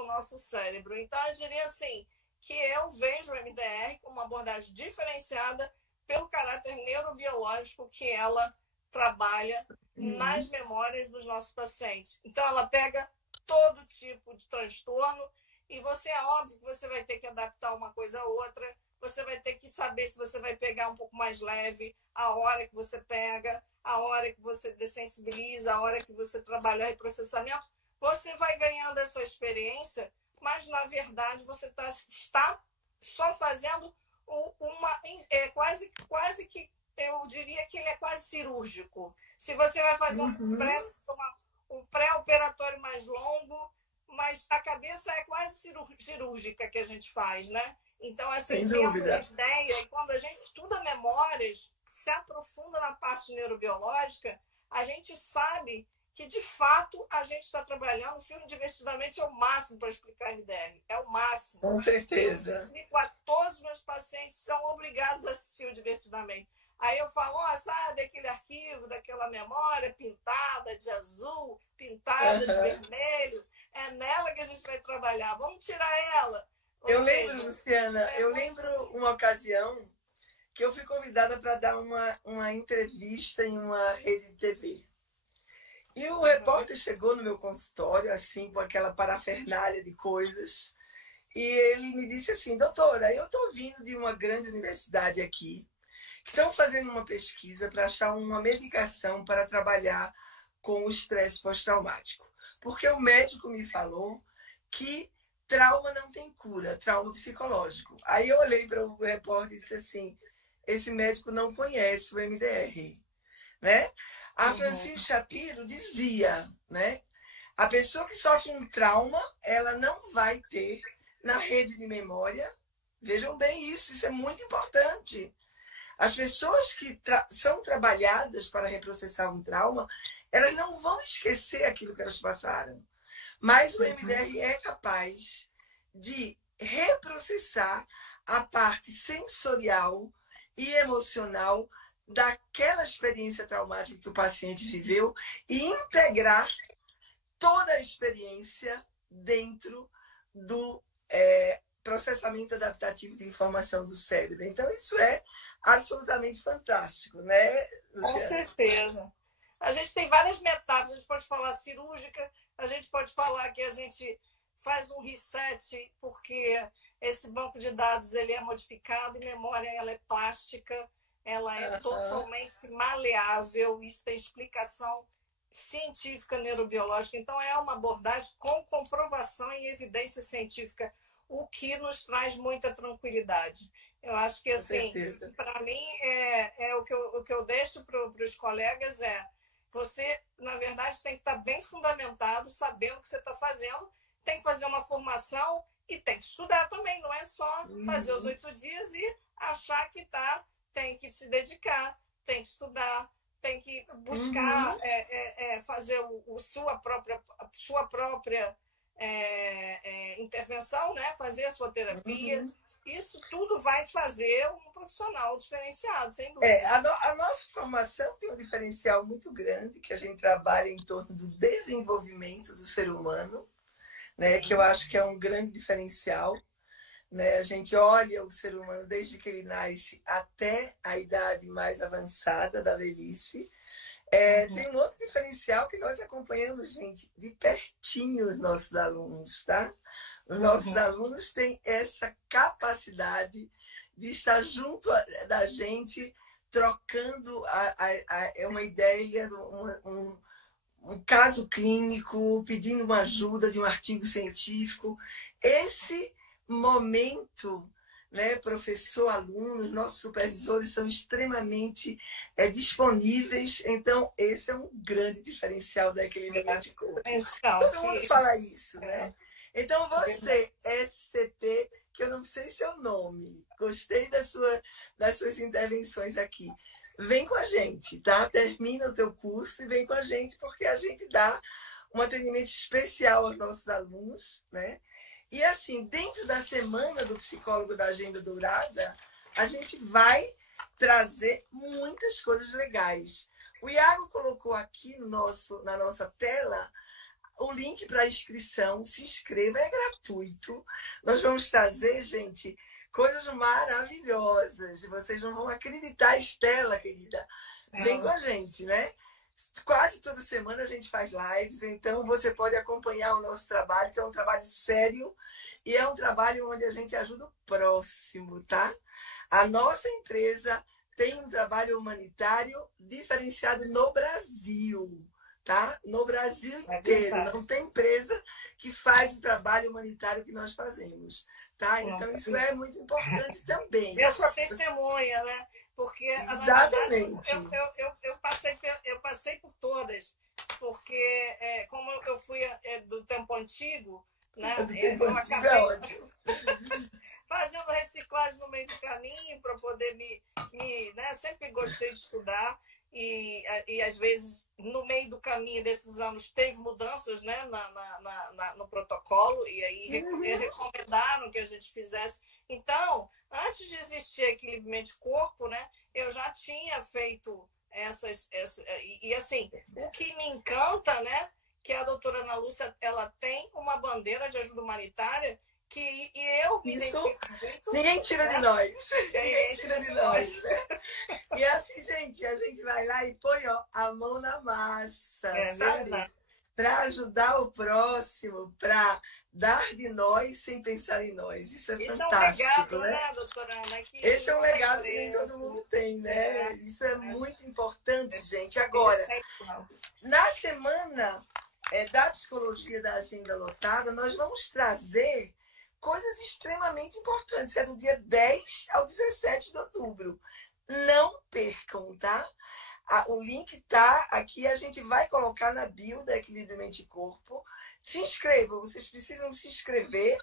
nosso cérebro. Então, eu diria assim, que eu vejo o MDR como uma abordagem diferenciada pelo caráter neurobiológico que ela trabalha nas memórias dos nossos pacientes. Então, ela pega todo tipo de transtorno e é óbvio que você vai ter que adaptar uma coisa a outra, você vai ter que saber se você vai pegar um pouco mais leve, a hora que você pega, a hora que você dessensibiliza, a hora que você trabalha o reprocessamento. Você vai ganhando essa experiência, mas, na verdade, você está só fazendo quase que, eu diria que ele é quase cirúrgico. Se você vai fazer um pré-operatório mais longo, mas a cabeça é quase cirúrgica que a gente faz, né? Então, assim, Sem temos a dúvida. ideia, e quando a gente estuda memórias, se aprofunda na parte neurobiológica, a gente sabe que, de fato, a gente está trabalhando. O filme Divertidamente é o máximo para explicar MDR, é o máximo. Com Eu certeza. explico a todos os meus pacientes, são obrigados a assistir o Divertidamente. Aí eu falo, sabe aquele arquivo, daquela memória pintada de azul, pintada de vermelho, é nela que a gente vai trabalhar, vamos tirar ela. Eu lembro, Luciana, eu lembro uma ocasião que eu fui convidada para dar uma entrevista em uma rede de TV. E o repórter chegou no meu consultório, assim, com aquela parafernália de coisas, e ele me disse assim, doutora, eu estou vindo de uma grande universidade aqui, que estão fazendo uma pesquisa para achar uma medicação para trabalhar com o estresse pós-traumático. Porque o médico me falou que trauma não tem cura, trauma psicológico. Aí eu olhei para o repórter e disse assim, esse médico não conhece o MDR, né? A Francine Shapiro dizia, né? A pessoa que sofre um trauma, ela não vai ter na rede de memória. Vejam bem isso é muito importante. As pessoas que são trabalhadas para reprocessar um trauma, elas não vão esquecer aquilo que elas passaram. Mas o MDR é capaz de reprocessar a parte sensorial e emocional daquela experiência traumática que o paciente viveu e integrar toda a experiência dentro do processamento adaptativo de informação do cérebro. Então, isso é absolutamente fantástico, né, Luciana? Com certeza. A gente tem várias metáforas, a gente pode falar cirúrgica, a gente pode falar que a gente faz um reset porque esse banco de dados ele é modificado e memória ela é plástica, ela é totalmente maleável, isso tem explicação científica neurobiológica, então é uma abordagem com comprovação e evidência científica, o que nos traz muita tranquilidade. Eu acho que, assim, para mim, o que eu deixo para os colegas você, na verdade, tem que estar bem fundamentado, sabendo o que você está fazendo, tem que fazer uma formação e tem que estudar também, não é só fazer os 8 dias e achar que tem que se dedicar, tem que estudar, tem que buscar fazer sua própria intervenção, né? Fazer a sua terapia. Isso tudo vai te fazer um profissional diferenciado, sem dúvida. A nossa formação tem um diferencial muito grande, que a gente trabalha em torno do desenvolvimento do ser humano, né? Que eu acho que é um grande diferencial. Né? A gente olha o ser humano desde que ele nasce até a idade mais avançada da velhice. Tem um outro diferencial que nós acompanhamos, gente, de pertinho os nossos alunos, tá? Os nossos alunos têm essa capacidade de estar junto da gente, trocando uma ideia, um caso clínico, pedindo uma ajuda de um artigo científico. Esse momento, né, professor, aluno, nossos supervisores são extremamente disponíveis. Então, esse é um grande diferencial da Equilíbrio de Corpo. Todo mundo fala isso, né? Então, você, SCP, que eu não sei seu nome, gostei das suas intervenções aqui. Vem com a gente, tá? Termina o teu curso e vem com a gente, porque a gente dá um atendimento especial aos nossos alunos, né? E assim, dentro da semana do Psicólogo da Agenda Dourada, a gente vai trazer muitas coisas legais. O Iago colocou aqui na nossa tela o link para inscrição. Se inscreva, é gratuito. Nós vamos trazer, gente, coisas maravilhosas. Vocês não vão acreditar, Estela, querida. Vem com a gente, né? Quase toda semana a gente faz lives, então você pode acompanhar o nosso trabalho, que é um trabalho sério e é um trabalho onde a gente ajuda o próximo, tá? A nossa empresa tem um trabalho humanitário diferenciado no Brasil, tá? No Brasil inteiro. Não tem empresa que faz o trabalho humanitário que nós fazemos, tá? Então isso é muito importante também. Eu sou testemunha, né? Porque, exatamente, na verdade, eu passei por todas, porque como eu fui do tempo antigo, né? Do tempo antigo é ótimo. fazendo reciclagem no meio do caminho para poder né? Sempre gostei de estudar e às vezes no meio do caminho desses anos teve mudanças, né? No protocolo e aí recomendaram que a gente fizesse. Então, antes de existir equilíbrio mente-corpo, né? Eu já tinha feito e assim, o que me encanta, né? Que a doutora Ana Lúcia, ela tem uma bandeira de ajuda humanitária e eu me identifico muito. Ninguém tira, né? de nós. Ninguém tira de nós. Né? E assim, gente, a gente vai lá e põe a mão na massa, sabe? Para ajudar o próximo, para dar de nós sem pensar em nós. Isso é fantástico, é um legado, né, doutora Ana? Esse é um legado que nem todo mundo tem, né? Isso é muito importante, gente. Agora, na semana da psicologia da agenda lotada, nós vamos trazer coisas extremamente importantes. É do dia 10 ao 17 de outubro. Não percam, tá? O link tá aqui, a gente vai colocar na bio da Equilíbrio Mente e Corpo. Se inscrevam, vocês precisam se inscrever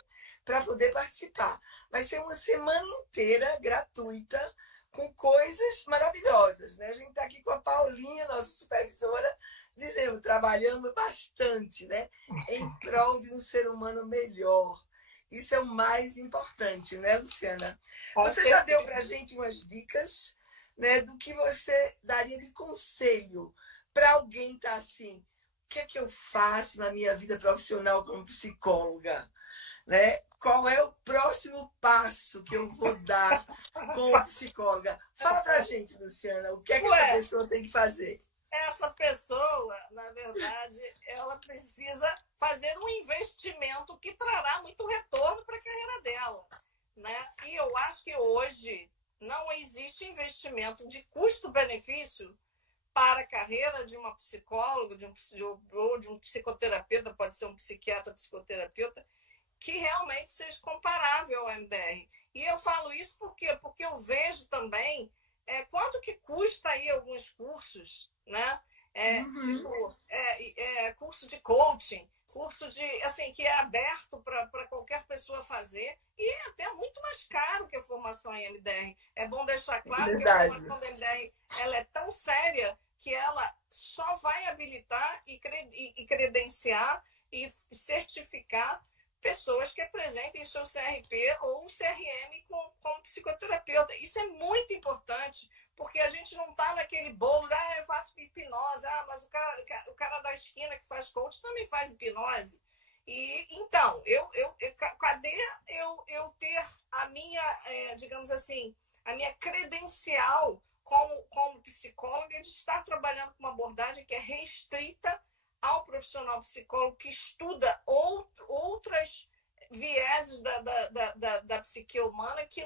para poder participar. Vai ser uma semana inteira gratuita com coisas maravilhosas, né? A gente está aqui com a Paulinha, nossa supervisora, dizendo, trabalhando bastante, né? Em prol de um ser humano melhor. Isso é o mais importante, né, Luciana? Você já deu para a gente umas dicas, né, do que você daria de conselho para alguém estar assim, o que é que eu faço na minha vida profissional como psicóloga? Né? Qual é o próximo passo que eu vou dar como psicóloga? Fala para a gente, Luciana, o que é que essa pessoa tem que fazer? Essa pessoa, na verdade, ela precisa fazer um investimento que trará muito retorno para a carreira dela, né? E eu acho que hoje não existe investimento de custo-benefício para a carreira de uma psicóloga, ou de um psicoterapeuta, pode ser um psiquiatra, psicoterapeuta, que realmente seja comparável ao MDR. E eu falo isso porque eu vejo também quanto que custa aí alguns cursos, né? Tipo, curso de coaching, curso de, assim, que é aberto para qualquer pessoa fazer e é até muito mais caro que a formação em MDR. É bom deixar claro que a formação em MDR ela é tão séria que ela só vai habilitar e credenciar e certificar pessoas que apresentem seu CRP ou um CRM como psicoterapeuta. Isso é muito importante, porque a gente não está naquele bolo, eu faço hipnose, mas o cara da esquina que faz coach também faz hipnose. E então, cadê eu ter a minha, digamos assim, a minha credencial como psicóloga de estar trabalhando com uma abordagem que é restrita ao profissional psicólogo que estuda outras vieses da psique humana que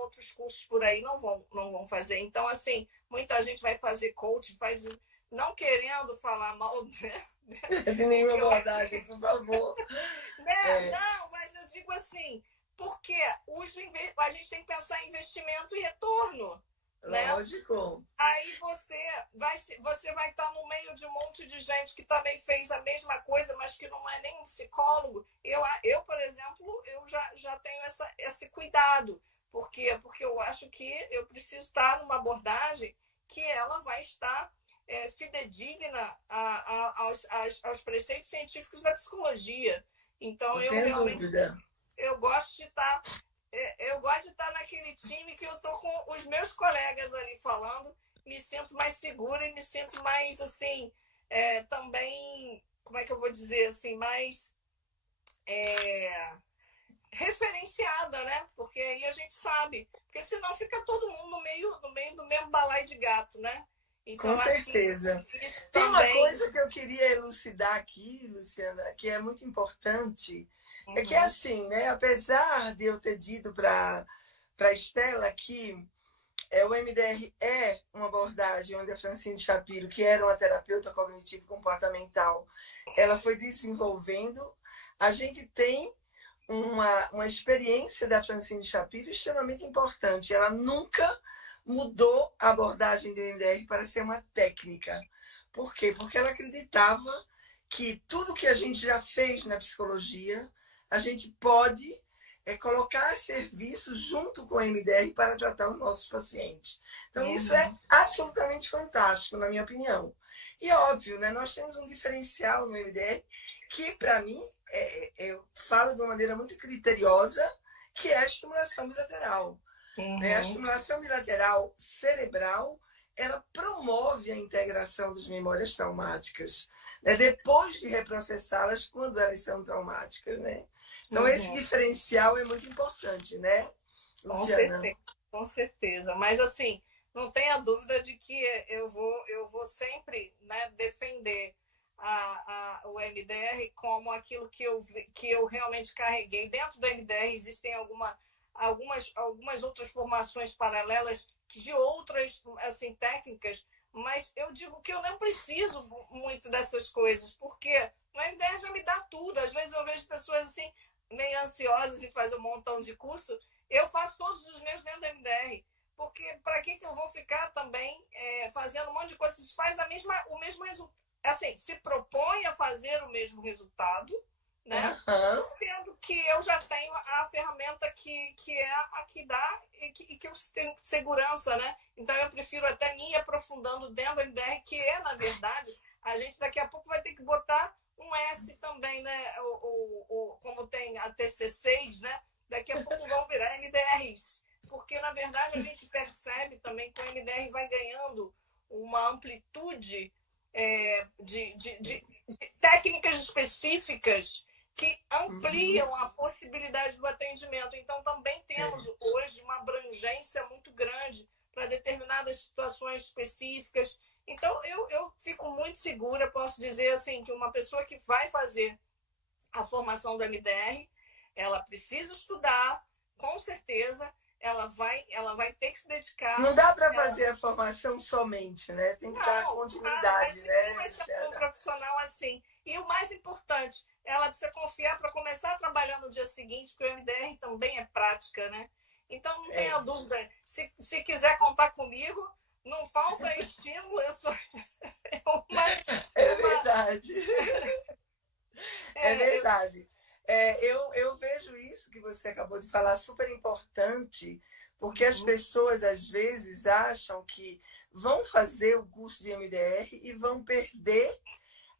outros cursos por aí não vão fazer. Então, assim, muita gente vai fazer coaching, não querendo falar mal, né? De nenhuma abordagem, por favor. Não, mas eu digo assim, porque a gente tem que pensar em investimento e retorno. Lógico. Né? Aí você vai estar no meio de um monte de gente que também fez a mesma coisa, mas que não é nem um psicólogo. Eu por exemplo, eu já tenho esse cuidado. Por quê? Porque eu acho que eu preciso estar numa abordagem que ela vai estar fidedigna aos preceitos científicos da psicologia. Então, eu gosto de estar... Eu gosto de estar naquele time que eu estou com os meus colegas ali falando, me sinto mais segura e me sinto mais, assim, também, como é que eu vou dizer, assim, mais referenciada, né? Porque aí a gente sabe, porque senão fica todo mundo no meio do mesmo balaio de gato, né? Então, com certeza. Tem uma coisa que eu queria elucidar aqui, Luciana, que é muito importante. É que assim, né? Apesar de eu ter dito para a Estela que o MDR é uma abordagem onde a Francine Shapiro, que era uma terapeuta cognitivo-comportamental, ela foi desenvolvendo, a gente tem uma experiência da Francine Shapiro extremamente importante. Ela nunca mudou a abordagem do MDR para ser uma técnica. Por quê? Porque ela acreditava que tudo que a gente já fez na psicologia a gente pode colocar a serviço junto com a MDR para tratar os nossos pacientes. Então, isso é absolutamente fantástico, na minha opinião. E óbvio, né, nós temos um diferencial no MDR que, para mim, eu falo de uma maneira muito criteriosa, que é a estimulação bilateral. Né? A estimulação bilateral cerebral, ela promove a integração das memórias traumáticas, né? Depois de reprocessá-las quando elas são traumáticas, né? Então, esse diferencial é muito importante, né, Luciana? Com certeza. Mas, assim, não tenha dúvida de que eu vou sempre, né, defender o MDR como aquilo que eu realmente carreguei. Dentro do MDR existem algumas outras formações paralelas de outras, assim, técnicas, mas eu digo que eu não preciso muito dessas coisas, porque o MDR já me dá tudo. Às vezes eu vejo pessoas assim, meio ansiosas em fazer um montão de curso. Eu faço todos os meus dentro do MDR, porque para que eu vou ficar também fazendo um monte de coisas? Faz o mesmo resultado, assim, se propõe a fazer o mesmo resultado, né? Sendo que eu já tenho a ferramenta que é a que dá e que eu tenho segurança, né? Então eu prefiro até me ir aprofundando dentro do MDR, que na verdade, a gente daqui a pouco vai ter que botar um S também, né? Como tem a TC6, né? Daqui a pouco vão virar MDRs. Porque, na verdade, a gente percebe também que o MDR vai ganhando uma amplitude de técnicas específicas que ampliam a possibilidade do atendimento. Então, também temos hoje uma abrangência muito grande para determinadas situações específicas. Então, eu fico muito segura, posso dizer assim, que uma pessoa que vai fazer a formação do MDR, ela precisa estudar, com certeza, ela vai ter que se dedicar. Não dá para fazer a formação somente, né? Tem que dar continuidade, né? Vai ser um profissional assim. E o mais importante, ela precisa confiar para começar a trabalhar no dia seguinte, porque o MDR também é prática, né? Então, não tenha dúvida. Se quiser contar comigo, não falta estímulo. Eu sou É verdade. É verdade. Eu vejo isso que você acabou de falar super importante, porque as pessoas, às vezes, acham que vão fazer o curso de MDR e vão perder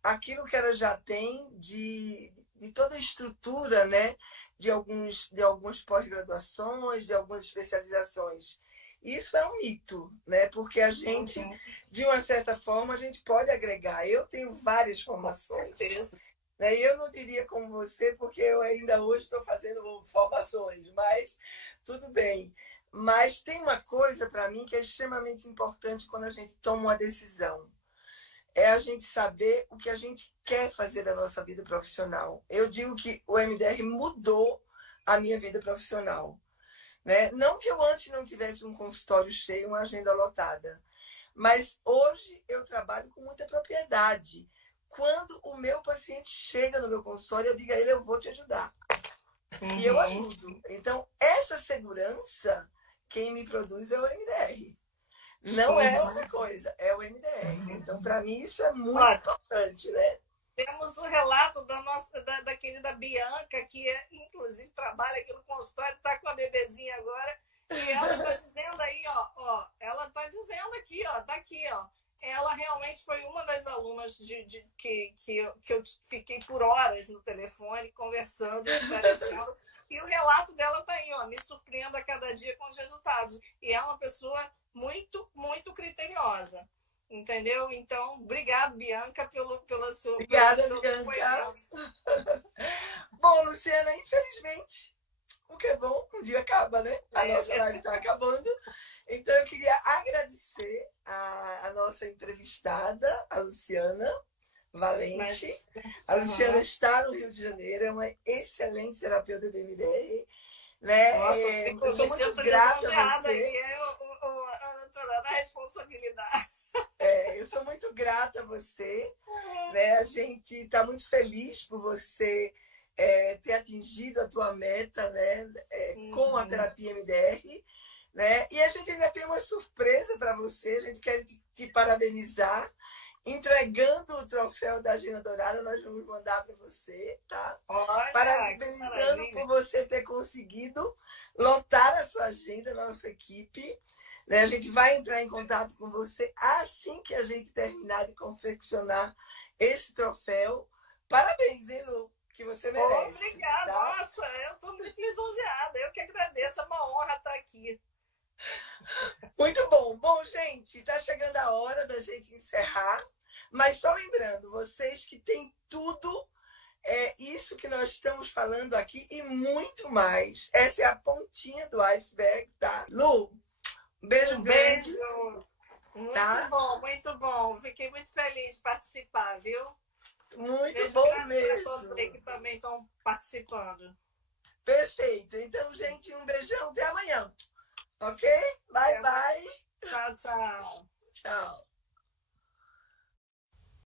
aquilo que ela já tem de toda a estrutura, né? de algumas pós-graduações, de algumas especializações. Isso é um mito, né? Porque a gente, de uma certa forma, a gente pode agregar. Eu tenho várias formações. Né? E eu não diria como você, porque eu ainda hoje estou fazendo formações, mas tudo bem. Mas tem uma coisa para mim que é extremamente importante quando a gente toma uma decisão. É a gente saber o que a gente quer fazer da nossa vida profissional. Eu digo que o MDR mudou a minha vida profissional. Né? Não que eu antes não tivesse um consultório cheio, uma agenda lotada, mas hoje eu trabalho com muita propriedade. Quando o meu paciente chega no meu consultório, eu digo a ele, eu vou te ajudar. E eu ajudo. Então, essa segurança, quem me produz é o MDR. Não é outra coisa, é o MDR. Então, para mim, isso é muito importante, né? Temos o relato da querida Bianca, que inclusive trabalha aqui no consultório, está com a bebezinha agora, e ela está dizendo aí, ela está dizendo aqui, está aqui, ela realmente foi uma das alunas que eu fiquei por horas no telefone, conversando, esclarecendo, e o relato dela está aí, me surpreendo a cada dia com os resultados. E é uma pessoa muito, muito criteriosa. Entendeu? Então, obrigado, Bianca, pela sua... Obrigada, Bianca. Bom, Luciana, infelizmente, o que é bom, um dia acaba, né? A nossa live está acabando. Então, eu queria agradecer a nossa entrevistada, a Luciana Valente. A Luciana está no Rio de Janeiro, é uma excelente terapeuta de MDR. Né? Nossa, eu sou muito grata a você. A responsabilidade. Eu sou muito grata a você. Né? A gente está muito feliz por você ter atingido a tua meta, né? Com a terapia MDR. Né? E a gente ainda tem uma surpresa para você. A gente quer te parabenizar entregando o troféu da Agenda Dourada, nós vamos mandar para você, tá? Olha, parabenizando por você ter conseguido lotar a sua agenda, nossa equipe. Né? A gente vai entrar em contato com você assim que a gente terminar de confeccionar esse troféu. Parabéns, hein, Lu? Que você merece. Obrigada. Tá? Nossa, eu estou muito lisonjeada. Eu que agradeço. É uma honra estar aqui. Muito bom. Bom, gente, está chegando a hora da gente encerrar. Mas só lembrando, vocês que têm tudo isso que nós estamos falando aqui e muito mais. Essa é a pontinha do iceberg, tá? Lu, um beijo grande. Muito tá? bom, muito bom. Fiquei muito feliz de participar, viu? Muito Beijo bom mesmo. para todos aí que também estão participando. Perfeito. Então, gente, um beijão. Até amanhã. Ok? Bye, bye. Tchau, tchau. Tchau.